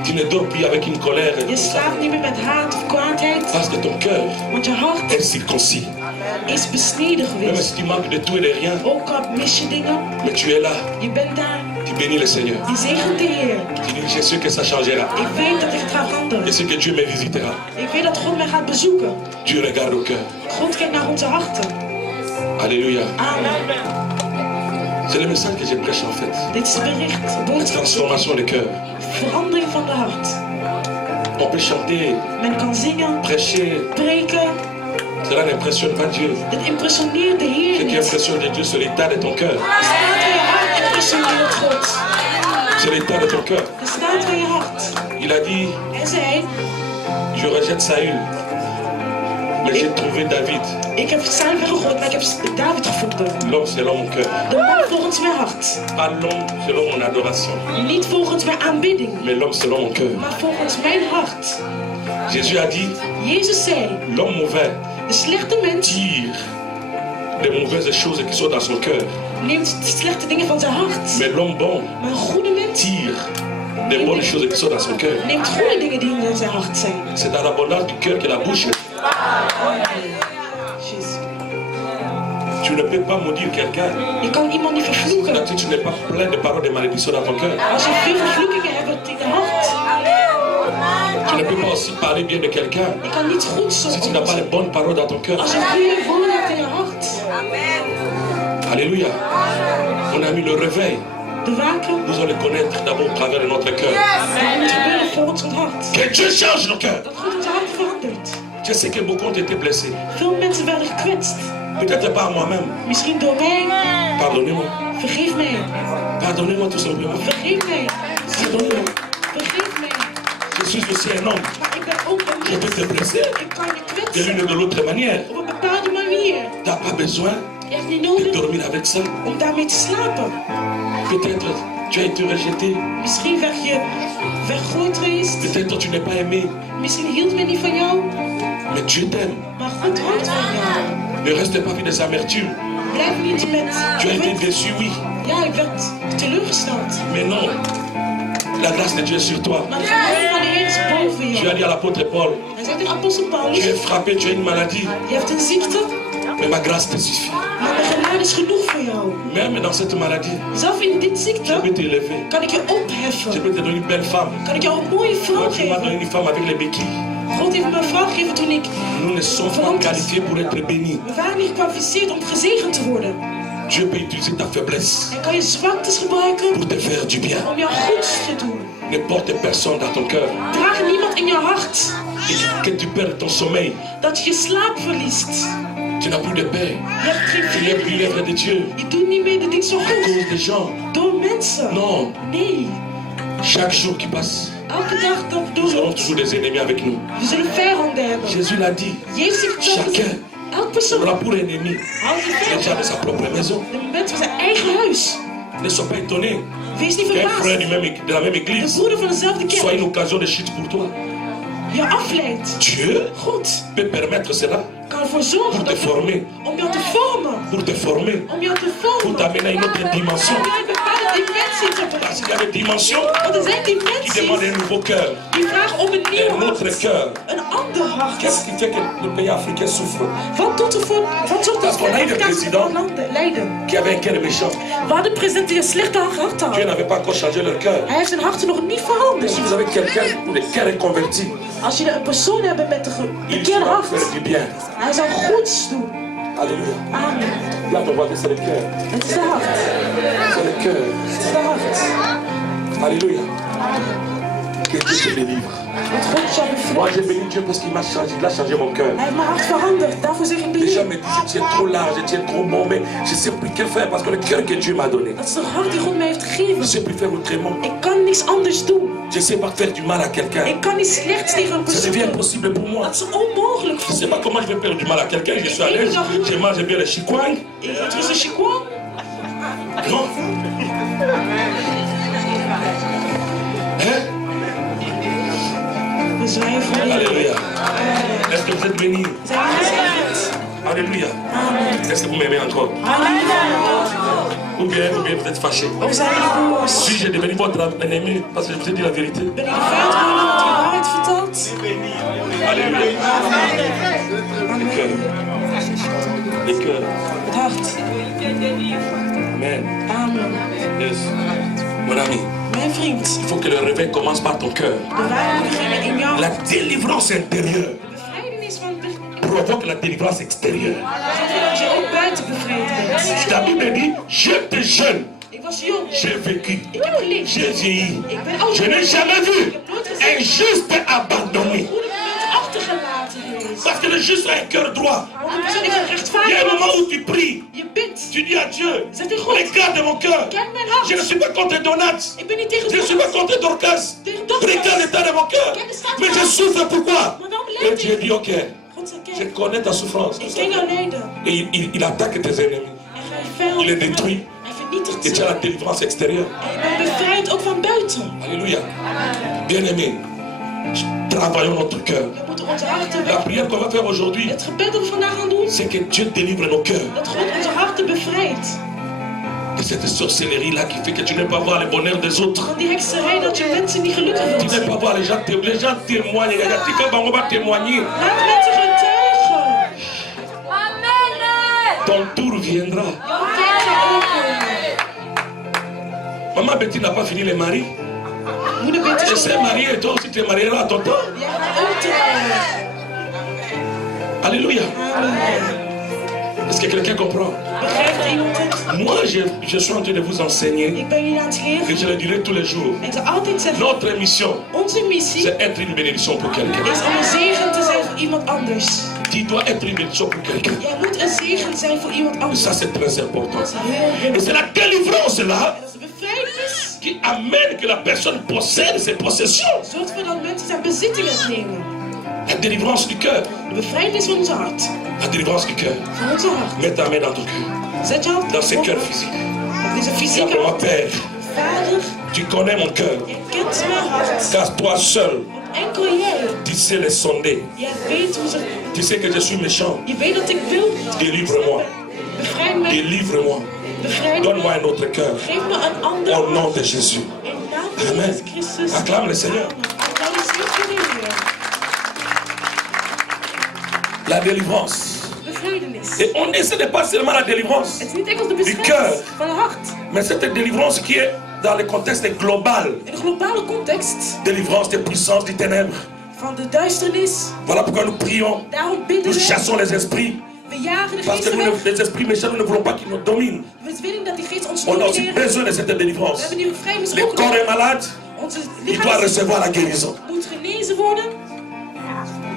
Tu ne dors plus avec une colère. Je slaapt niet meer met haat of kwaadheid. Parce que ton cœur Want je hart est circoncis. is besneden Même geweest. si tu manques de tout et de rien, Ook al mis je dingen, mais tu es là. je bent daar. Tu bénis le Seigneur. Je zegent de Heer. Tu dis, je sais que ça changera. Ik weet dat ik het ga Je veranderen. sais que Dieu me visitera. Ik weet dat God mij gaat bezoeken. Dieu regarde au cœur. God kijkt naar onze harten. Alléluia. Amen. C'est le message que je prêche en fait. Dit is het bericht, de boodschap. Transformation de cœur. Verandering van de hart. On peut chanter, Men kan zingen, prêcher. preken. Cela n'impressionne pas Dieu. Het impressioneert de Heer Ce qui niet. impressionne de Dieu, c'est l'état de ton cœur. De staat van je hart impressioneert God. C'est l'état de ton cœur. De staat van je hart. Il a dit, Hij zei, je rejette Saül, mais j'ai trouvé David, ik heb Saul weggegooid, maar ik heb David gevonden. l'homme selon mon cœur. De man volgens mijn hart. Pas l'homme selon mon adoration, Niet volgens mijn aanbidding, mais l'homme selon mon cœur. maar volgens mijn hart. Jésus a dit, Jezus zei, l'homme mauvais de slechte mens tire les mauvaises choses qui sont dans son cœur, neemt de slechte dingen van zijn hart. mais l'homme bon Maar een goede mens tire des bonnes choses qui sont dans son cœur. neemt goede dingen die in zijn hart zijn. C'est dans l'abondance du cœur que la bouche. Jezus. Tu ne peux pas maudire quelqu'un Je kan iemand niet vervloeken. quand tu n'es pas plein de paroles de malédiction dans ton cœur. Als je veel vervloekingen hebt in je hart, Tu ne peux pas aussi parler bien de quelqu'un je kan niet goed zo. si tu n'as pas les bonnes paroles dans ton cœur. Als je goede woorden hebt in je hart. Alléluia. On a mis le réveil. De waken, Nous allons le connaître d'abord au travers de notre cœur. dat moet gebeuren volgens ons hart. Que Dieu change nos cœurs. Dat God ons hart verandert. Je sais que beaucoup ont été blessés. Veel mensen werden gekwetst. Peut-être par moi-même. Misschien door mij. Pardonnez-moi. Vergeef mij. Pardonnez-moi tout simplement. Vergeef mij. Pardonnez-moi. Vergeef mij. Je suis aussi un homme. Maar ik ben ook een Je peux te mens. blesser Ik kan je de kwetsen. l'une ou de l'autre manière. Op een bepaalde manier. Tu n'as pas besoin Je hebt niet de nodig dormir avec ça. om daarmee te slapen. Peut-être tu as été rejeté. Misschien werd je weggegooid geweest. Peut-être tu n'es pas aimé. Misschien hield men niet van jou. Mais Dieu t'aime. Maar God houdt van jou. Ne reste pas avec des amertumes. Blijf niet met... Tu as été déçu, oui. Ja, ik werd teleurgesteld. Mais non. La grâce de Dieu est sur toi. Maar de genade van de Heer is boven Tu as jou. dit à l'apôtre Paul, Hij zei tegen apostel Paulus, tu es frappé, tu as une maladie. je hebt een ziekte, Mais ma grâce te suffit. maar de genade is genoeg voor jou. Même dans cette maladie, Zelf in dit je ziekte peux t'élever. kan ik je Je opheffen. peux te donner une belle femme. Kan ik jou een mooie vrouw Moi, tu m'as donné geven. une femme avec les béquilles. God heeft me een vrouw gegeven toen ik... Nous ne sommes pas qualifiés pour être bénis. We waren niet gekwalificeerd om gezegend te worden. Dieu peut utiliser ta faiblesse En kan je zwaktes gebruiken pour te faire du bien. om jou goeds te doen. Ne porte personne dans ton cœur. Draag niemand in je hart Et que tu perds ton sommeil. dat je je slaap verliest. Tu n'as plus de paix. Je hebt geen Tu n'es plus vrede. l'œuvre de Dieu. Je doet niet meer de dingen zo À goed. cause des gens. Door mensen. Non. Nee. Chaque jour qui passe, Elke dag dat nous aurons doorloopt. toujours des ennemis avec nous. We zullen vijanden hebben. Jésus l'a dit. Jezus heeft het zo Chacun gezegd. Elk persoon aura pour ennemi houdt een les gens de vijand. sa propre maison. De mensen van zijn eigen huis. Ne sois pas étonné Wees niet qu'un frère verbaasd. de la même De église broeder van dezelfde soit kerk une occasion de chute pour toi. je afleidt. Dieu God peut permettre cela kan ervoor zorgen pour te dat former, om jou te vormen. pour te former, Om jou te pour vormen. t'amener à une autre dimension. Om jou een bepaalde dimensie te Parce brengen. qu'il y a des dimensions Want er zijn qui demandent dimensies un nouveau cœur, die vragen om een nieuw un autre hart. cœur. Een ander hart. Qu'est-ce qui fait que le pays africain souffre? Wat doet ervoor? Wat zorgt Parce qu'on a eu des Afrikaanse présidents landen lijden? Qui avaient un cœur méchant. We hadden een president die een slechte hart had. Dieu n'avait pas encore changé leur cœur. Hij heeft zijn hart nog niet veranderd. Si vous avez quelqu'un où le cœur est converti, Als je een persoon hebt met een il bekeerd va hart, faire du bien. hij zal goeds doen. Alléluia. Amen. Dis à ton voisin, c'est le cœur. Het is de hart. C'est le cœur. Het is de hart. Alléluia. Que Dieu te délivre. Want God zal Moi, j'ai bevrijden. béni Dieu parce qu'il m'a changé. Il a changé mon cœur. Hij heeft mijn hart veranderd. Daarvoor zeg ik de Les gens Heer. me disaient, tu es trop large, tu es trop bon, mais je ne sais plus que faire parce que le cœur que Dieu m'a donné, Dat is een hart die God mij heeft je gegeven. ne sais plus faire autrement. Ik kan niks anders doen. Je ne sais pas faire du mal à quelqu'un. Ik kan niet slechts tegen een Ça persoon devient doen. impossible pour moi. Dat is onmogelijk Je voor ne sais mij. pas comment je vais faire du mal à quelqu'un. Je suis à l'aise, je mange bien le chikwang. Het is een chikwang. Non. Hein? We zijn voor de Heer. Alléluia. Est-ce que vous êtes bénis? Zijn we gezegend? Alléluia. Est-ce que vous m'aimez encore? Ou bien vous êtes fâché? Of zijn we boos? Suis-je devenu votre ennemi parce que je vous ai dit la vérité? Ben ik de vijand geworden omdat je de waarheid vertelt? Alléluia. Le cœur. Le cœur. Het hart. Amen. Amen. Yes. Mon ami, Mijn vriend, il faut que le réveil commence par ton cœur. de waarheid beginnen in jou. La délivrance intérieure Bevrijding is van provoque la délivrance extérieure. dat je ook buiten bevrijd bent. La Bible dit, j'étais jeune, Ik was jong. j'ai vécu, Ik heb geleefd. j'ai vieilli. Ik ben oud. Je n'ai jamais vu Ik heb nooit gezien un juste abandonné. hoe de mensen achtergelaten is. Parce que le juste a un cœur droit. Want de persoon heeft een Il y a un rechtvaardig. moment où tu pries, Je bidt. tu dis à Dieu, Zegt in God. regarde mon cœur. Kijk mijn Je ne hart. suis pas contre Donat. Ik ben niet tegen Je ne suis pas contre Dorcas. Regarde l'état de mon cœur. Mais je souffre pourquoi? Maar waarom Et leed Dieu ik? dit, ok, God zegt, je kijk, connais ta souffrance. ik ken jouw lijden. Et il attaque tes ennemis. En ga je vijand. Il les détruit. Hij vernietigt Et tu as ze. la délivrance extérieure. En je bent bevrijd ook van buiten. Alléluia. Bien-aimés, travaillons notre cœur. We moeten onze harten La weg. prière qu'on va faire aujourd'hui, Het gebed dat we vandaag gaan doen, c'est que Dieu délivre nos cœurs dat God onze harten bevrijdt. de cette sorcellerie-là qui fait que tu n'aimes pas voir le bonheur des autres. Van die hekserij dat je mensen niet gelukkig Tu wilt n'aimes zien. pas voir les gens témoigner. Il y a des gens qui vont témoigner. Laat mensen getuigen. Ton tour viendra. Jouw tijd zal ook komen. Maman Betty n'a pas fini les maris. Moeder Betty Elle is s'est mariée et toi aussi tu es marié à ton temps. jij gaat ook trouwen. Alléluia. Amen. Est-ce que quelqu'un comprend? Begrijpt iemand het? Moi, je suis en train de vous enseigner Ik ben jullie aan het et leren. je le dirai tous les jours. En ik zal altijd zeggen, Notre mission, onze missie c'est être une bénédiction pour quelqu'un. is om een zegen te zijn voor iemand anders. Tu dois être une bénédiction pour quelqu'un. Jij moet een zegen zijn voor iemand Et anders. ça, c'est très important. Dat is heel Et c'est belangrijk. la délivrance là Dat is de bevrijdenis. qui amène que la personne possède ses possessions. Zorgt ervoor dat mensen zijn bezittingen nemen. La délivrance du cœur. De bevrijdenis van ons hart. La délivrance du cœur. Van ons hart. Mets ta main dans ton cœur. Zet je hand Dans ce op. cœur physique. Dat is een Dis fysieke après moi, hart. Père, Vader, tu connais mon cœur. jij kent mijn hart. Car toi seul, Want enkel jij. tu sais les sonder. Jij weet hoe ze... Tu sais que je suis méchant. Je weet dat ik wil. Délivre-moi. Bevrijd me. Délivre-moi. Bevrijd Donne-moi me. un autre cœur. Geef me een ander Au hart. nom de Jésus. In naam van Amen. Jezus Christus. Acclame le Seigneur. Applaudisseer voor de Heer. La délivrance. Bevrijdenis. Et on essaie de pas seulement la délivrance, Het is niet enkel de cœur. bevrijding van het hart. mais cette délivrance qui est dans le contexte global. In de globale context Délivrance des puissances du ténèbre. van de duisternis. Voilà pourquoi nous prions. Daarom bidden Nous we. chassons les esprits. We jagen de Parce que geesten weg. les esprits méchants, nous ne voulons pas qu'ils nous dominent. We willen dat die geest ons On a aussi domineren. besoin de cette We délivrance. hebben nu vrijheid Le ook corps est nodig. malade, Onze il doit lichaam recevoir la guérison. moet genezen worden.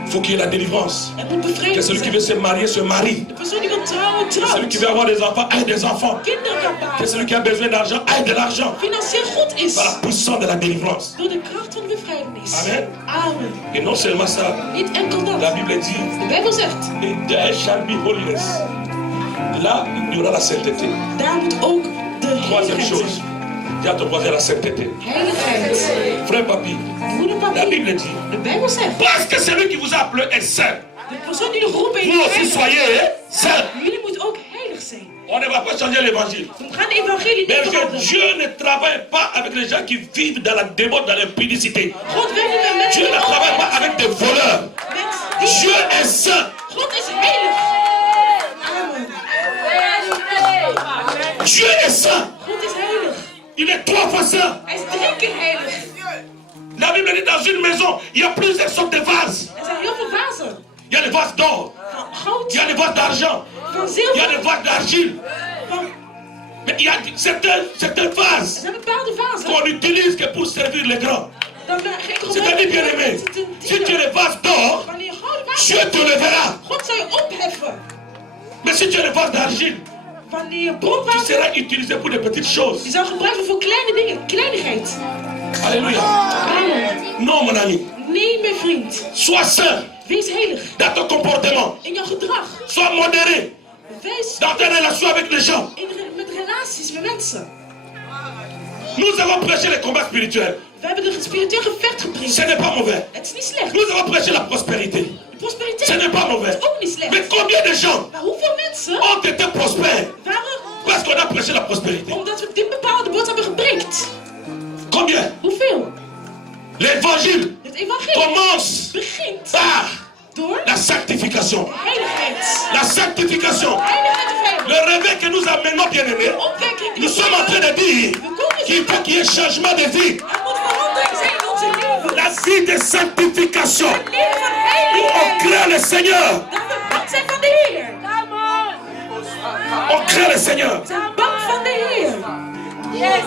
Il faut qu'il y ait la délivrance. Het moet Que bevrijd celui qui zijn. veut se marier se marie. De persoon die wil trouwen, Que celui qui trouwt. veut avoir des enfants ait des enfants. Kinderen kan Que baren. celui qui a besoin d'argent ait de l'argent. Financieel goed is. Par la puissance de la délivrance. Door de kracht van de bevrijdenis. Amen. Amen. Et non seulement ça, Niet enkel la dat. Bible dit, De Bijbel zegt, et there shall be holiness. Là, il y aura la sainteté. daar moet ook de Troisième heiligheid chose, zijn. il y a ton voisin la sainteté. Heiligheid. Frère Papi, Moeder la papi. Bible dit, De Bijbel zegt, parce que celui qui vous a appelé est saint, de persoon die de geroepen vous heeft, aussi heilig. soyez saints. Jullie moeten ook heilig zijn. On ne va pas changer l'évangile. We gaan de evangelie Mais niet que veranderen. Dieu ne travaille pas avec les gens qui vivent dans la démon, dans l'impudicité. God werkt niet met mensen Dieu die ne travaille pas avec des voleurs. Mensen die- Dieu est saint. God is heilig. Amen. Dieu est saint. God is heilig. Il est 3 fois saint. Hij is 3 keer heilig. La Bible dit dans une maison, il y a plusieurs sortes de vases. Er zijn heel veel vazen. Il y a les vases d'or, Van goud, il y a les vases d'argent, van il y a zilver, les vases d'argile. van... Mais il y a certains Er vases zijn bepaalde vazen. qu'on n'utilise que pour servir les grands. Dan ben ik C'est-à-dire, bien aimé, si tu es les vases d'or, Wanneer je gouden vazen Dieu te le verra. God zal je opheffen. Mais si tu es les vases d'argile, Wanneer je tu bronvazen, seras utilisé pour des petites choses. die zou gebruiken voor kleine dingen, kleinigheid. Alléluia. Amen. Non, mon ami. Nee, mijn vriend. Sois saint Wees heilig dans ton comportement. in jouw gedrag. Sois modéré Wees dans tes relations avec les gens. met relaties met mensen. Nous avons prêché les combats spirituels. We hebben de spiritueel gevecht Ce geprezen. n'est pas mauvais. Het is niet slecht. Nous avons prêché la prospérité. De prosperiteit Ce n'est pas mauvais. is ook niet slecht. Mais combien de gens Maar hoeveel mensen ont été prospères waren... parce qu'on a prêché la prospérité? Omdat we dit bepaalde boodschap hebben geprikt. Combien? Hoeveel? L'évangile Het evangelie commence begint par door la sanctification. heiligheid. La sanctification. Heiligheid of heiligheid. Le réveil que nous amenons, bien-aimés, Opwekking. nous sommes en train de dire We komen qu'il faut qu'il y ait changement de vie. Er moet verandering zijn in onze leven. La vie de sanctification. Het leven van Où on heiligheid. crée le Seigneur. Dat we bang zijn van de Heer. On crée le Seigneur. We zijn bang van de Heer.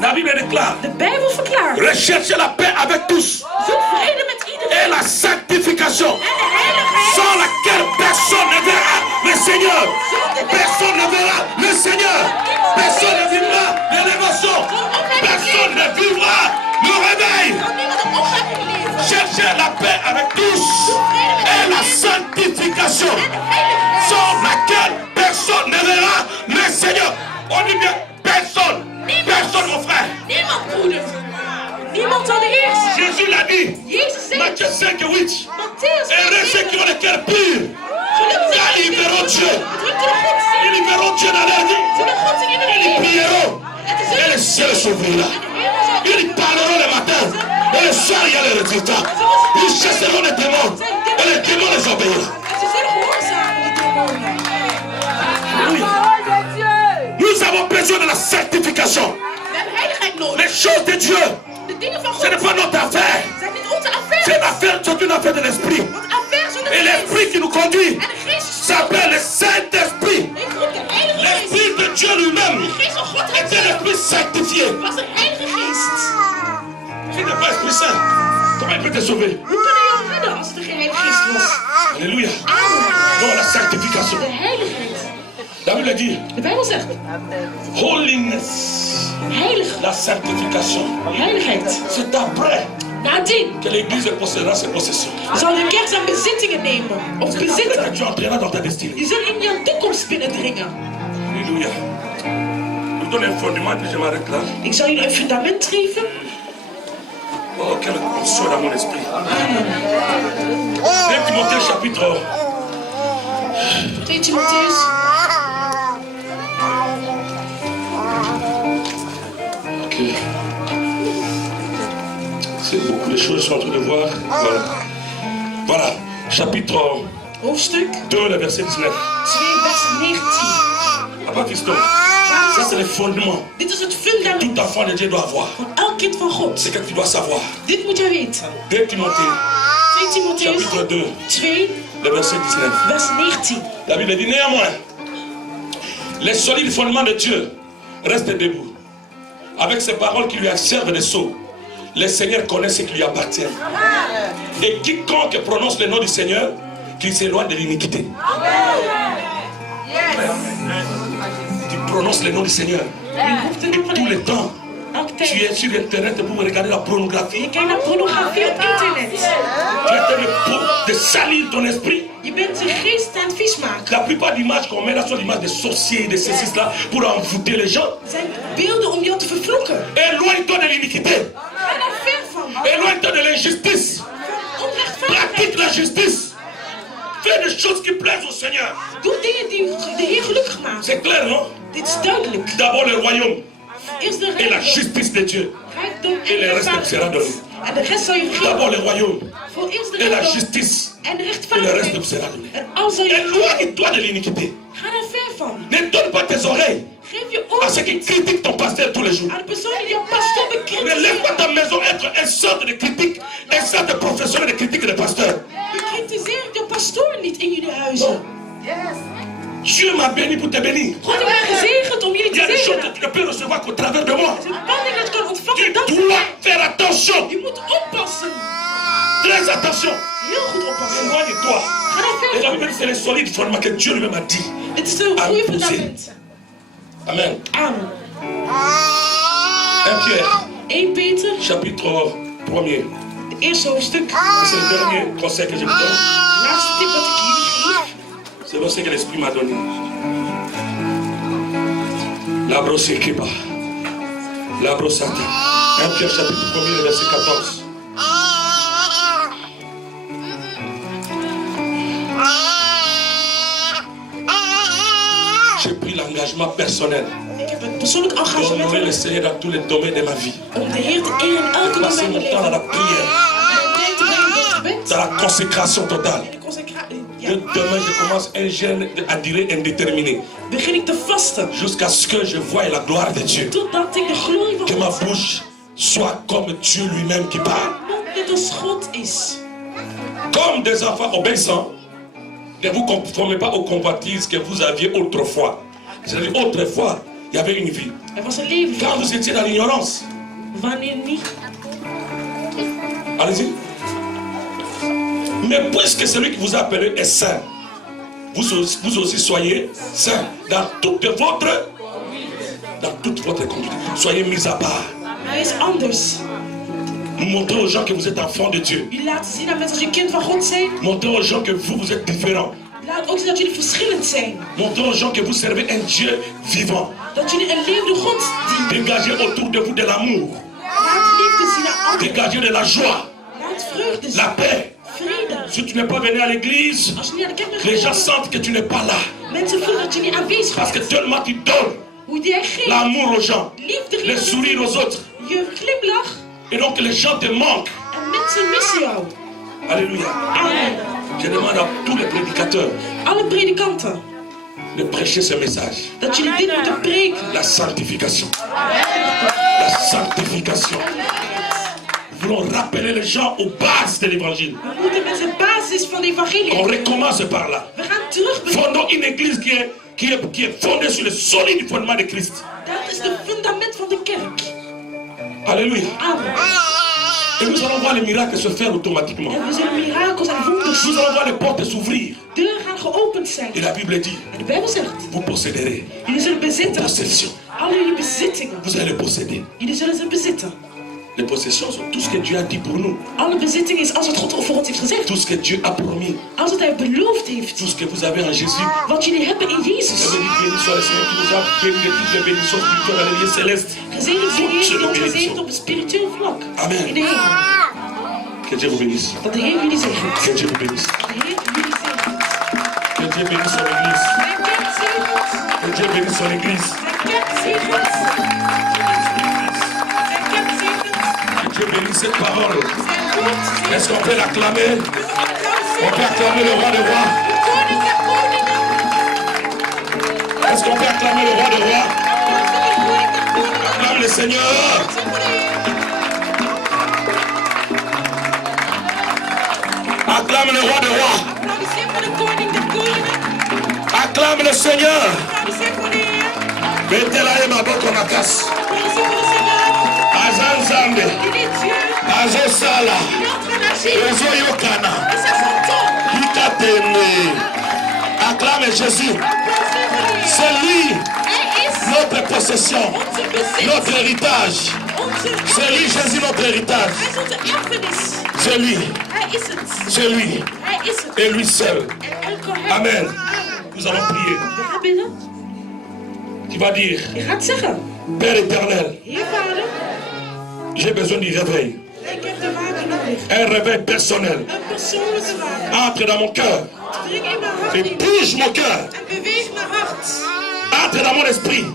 La Bible déclare, De Bijbel verklaart. recherchez la paix avec tous Zoek vrede met iedereen. et la sanctification, En de heiligheid. sans laquelle personne ne verra le Seigneur. Personne ne verra le Seigneur. Personne ne vivra l'élévation. Personne ne vivra le réveil. Kan niemand een opwekking leven. Cherchez la paix avec tous et la sanctification, En de heiligheid. sans laquelle personne ne verra le Seigneur. On dit bien personne. Personne, mon frère. Niemand, broeder. Niemand zal de Heer zien. Jésus l'a dit. Jezus zei het. Matthieu 5 et 8. Matthäus. Heureux ceux qui ont le cœur pur, Gelukkig car zijn ils verront Dieu. Het wordt er God zien. Ils verront Dieu dans leur vie. Zullen God zien in hun Ils leven. prieront Het is et le ciel s'ouvrira. de hemel zal Ils parleront le matin et le soir il y a le résultat. Ils chasseront les démons et les démons les obéiront. Ze zullen gehoorzamen, de demonen. Alléluia. Nous avons besoin de la sanctification. We hebben heiligheid nodig. Les choses de Dieu, De dingen van ce God n'est pas notre affaire. zijn niet onze C'est affaire. une affaire, c'est une affaire de l'esprit. Want affaire zullen Et we l'esprit qui nous conduit En de geest s'appelle le Saint-Esprit. Ik roep de heilige geest. L'esprit de Dieu lui-même De geest van God était l'esprit sanctifié. was een heilige geest. Tu n'es pas Esprit Saint. Comment il peut te sauver? Hoe kunnen we jou redden als het geen heilige geest was? Alléluia. Amen. Donc la sanctification. De heiligheid. La Bible dit De Bijbel zegt, holiness. heilig, La sanctification. heiligheid. C'est après Nadien que l'Église possédera ses possessions. zal de kerk zijn bezittingen nemen. Of C'est après bezitten. que tu entreras dans ta destinée. Die zullen in jouw toekomst binnendringen. Alléluia. Je vous donne un fondement et puis je m'arrête là. Ik zal jullie een fundament geven. Oh, quelle onction dans mon esprit. 1 Timothée chapitre 2 Timotheus. Ok. C'est beaucoup de choses, je suis en train de voir. Voilà. Voilà. Chapitre Hoofdstuk 2, le verset 19. 2 vers 19. Papa Fiston, ça c'est le fondement. Dit is het fundament Tout enfant de Dieu doit avoir. van elk kind van God. C'est que tu dois savoir. Dit moet jij weten. 2 Timothée 2 Timotheus chapitre 2, 2, Le verset 19. vers 19. La Bible dit néanmoins, les solides fondements de Dieu restent debout. Avec ces paroles qui lui servent de sceau, le Seigneur connaît ce qui lui appartient. Et quiconque prononce le nom du Seigneur, qu'il s'éloigne de l'iniquité. Tu prononces le nom du Seigneur. Et tout le temps, tu es sur Internet pour regarder la pornographie. Kijk naar pornografie op internet. Tu es en train de salir ton esprit. Je bent je geest aan het vies maken. La plupart des images qu'on met là sont des images de sorciers, de ceci, là, pour envoûter les gens. Het zijn beelden om jou te vervloeken. Éloigne-toi de l'iniquité. Ga daar ver van. Éloigne-toi de l'injustice. Onrechtvaardigheid. Pratique la justice. Fais des choses qui plaisent au Seigneur. Doe dingen die de Heer gelukkig maken. C'est clair, non? Dit is duidelijk. D'abord le royaume Eerst de et la rijkdom. justice de Dieu. Rijkdom Et le en reste sera donné. rechtvaardigheid. En de rest zal je D'abord geven. le royaume Voor eerst de et la rijkdom justice. en de Et le reste rechtvaardigheid. sera donné. En al zal je geven. Éloigne-toi de l'iniquité. Ga daar ver van. Ne donne pas tes oreilles Geef je à ceux oren qui critiquent ton pasteur tous les jours. aan de persoon die jouw pastoor Ne bekritiseren. laisse pas ta maison être un centre de critique, un centre de professionnel de critique des pasteurs. Bekritiseer de pastoor niet in jullie huizen. Dieu m'a béni pour te bénir. God heeft mij gezegend om jullie Il y a te des choses zegenen. que tu ne peux recevoir qu'au travers de moi. Er zijn bepaalde dingen dat je kan Tu ontvangen dankzij dois mij. faire attention. Je moet oppassen. Très attention. Heel goed oppassen. Éloigne-toi. Ga daar ver Et la van. Bible dit c'est le solide fondement que Dieu lui-même a dit. Dit is een goede Amen. fundament. Amen. Amen. 1 Pierre, 1 Peter, chapitre 1er. het eerste hoofdstuk. C'est le dernier conseil que je vous donne. Laatste tip dat ik jullie geef. C'est le ce que l'Esprit m'a donné. La brosse Kiba. La brossate. 1 Pierre, chapitre 1er, verset 14. J'ai pris l'engagement personnel Ik heb een persoonlijk engagement d'honorer le om Seigneur dans tous les domaines de ma vie. de Heer te eren in elke Passer domein mon van temps dans mijn la leven. prière, Mijn tijd te brengen in het gebed. dans la consécration totale. In de consecratie. De demain, je commence un jeûne à durée indéterminée. Begin ik te vasten. Jusqu'à ce que je voie la gloire de Dieu. Totdat ik de glorie van Que ma God zie. bouche soit comme Dieu lui-même qui parle. Mond net als God is. Comme des enfants obéissants, ne vous conformez pas aux convoitises que vous aviez autrefois. C'est-à-dire, autrefois, il y avait une vie. Er was een leven. Quand vous étiez dans l'ignorance, Wanneer niet. allez-y. Mais puisque celui qui vous a appelé est saint, vous aussi soyez saint dans toute votre conduite. Soyez mis à part. Hij is anders. Montrez aux gens que vous êtes enfants de Dieu. Jullie laten zien aan mensen als je kind van God zijn. Montrez aux gens que vous êtes différents. Laat ook zien dat jullie verschillend zijn. Montrez aux gens que vous servez un Dieu vivant. Dat jullie een levende God dienen. Dégagez autour de vous de l'amour. Laat liefde zien aan anderen. Dégagez de la joie, Laat vreugde zien. la paix. Vrede. Si tu n'es pas venu à l'église, Als je niet naar de kerk bent les gens gegaan, sentent que tu n'es pas là. mensen voelen dat je niet aanwezig Parce que bent. tellement tu donnes Hoe jij geeft. l'amour aux gens, Liefde le geeft. sourire aux autres. Je glimlach. Et donc les gens te manquent. En mensen missen jou. Alléluia. Amen. Je demande à tous les prédicateurs Alle predikanten. de prêcher ce message. Dat jullie dit moeten preken. La sanctification. La sanctification. Nous voulons rappeler les gens aux bases de l'évangile. We moeten met de basis van de evangelie. On recommence par là. We gaan terug. Fondons une église qui est fondée sur le solide fondement de Christ. Dat is het fundament van de kerk. Alléluia. Amen. Et nous allons voir les miracles se faire automatiquement. En we zullen mirakels en wonderen zien. Nous allons voir les portes s'ouvrir. Deuren gaan geopend zijn. Et la Bible dit, En de Bijbel zegt, vous posséderez jullie zullen bezitten. possession. Al jullie bezittingen. Vous allez les posséder. Jullie zullen ze bezitten. Les possessions sont tout ce que Dieu a dit pour nous. Alle bezittingen is als wat God voor ons heeft gezegd. Tout ce que Dieu a promis. Als wat hij beloofd heeft. Tout ce que vous avez en Jésus. Wat jullie hebben in Ça Jezus. veut dire béni soit le Seigneur qui nous a béni de toutes les bénédictions spirituelles dans les lieux célestes. Gezegend is de Heer die ons gezegend op een spiritueel vlak. Amen. In de hemel. Que Dieu vous bénisse. Dat de Heer jullie zegent. Que Dieu vous bénisse. Dat de Heer jullie zegent. Que Dieu bénisse son église. Zijn kerk zegent. Que Dieu bénisse son église. Zijn kerk zegent. Zijn kerk zegent. Que Dieu bénisse cette parole. Zijn woord zegent. Est-ce qu'on peut l'acclamer? On peut acclamer le roi des rois. Koning der koningen. Est-ce qu'on peut acclamer le roi des rois? Koning der koningen. Acclame le Seigneur. Zing voor de Heer. Acclame le roi des rois. Applaudisseer voor de Acclame le Seigneur. Kom sê vir die Heer. Betela ye maboko makasi. Kom sê vir die Seigneur. Aza nzambe. Il est Dieu. Azosala. Il est en train d'agir. Ezoyokana. Et c'est son tour. Ikatene. Acclame Jésus. C'est lui notre possession, notre héritage. C'est lui Jésus notre héritage. C'est lui. C'est lui. Et lui seul. Amen. Nous allons prier. Tu vas dire, Père éternel, j'ai besoin du réveil. Ik heb de waken nodig. Un réveil personnel. Een persoonlijke waken. Entre dans mon cœur. Druk in mijn hart Et in. bouge mon cœur. En beweeg mijn hart. Entre dans mon esprit.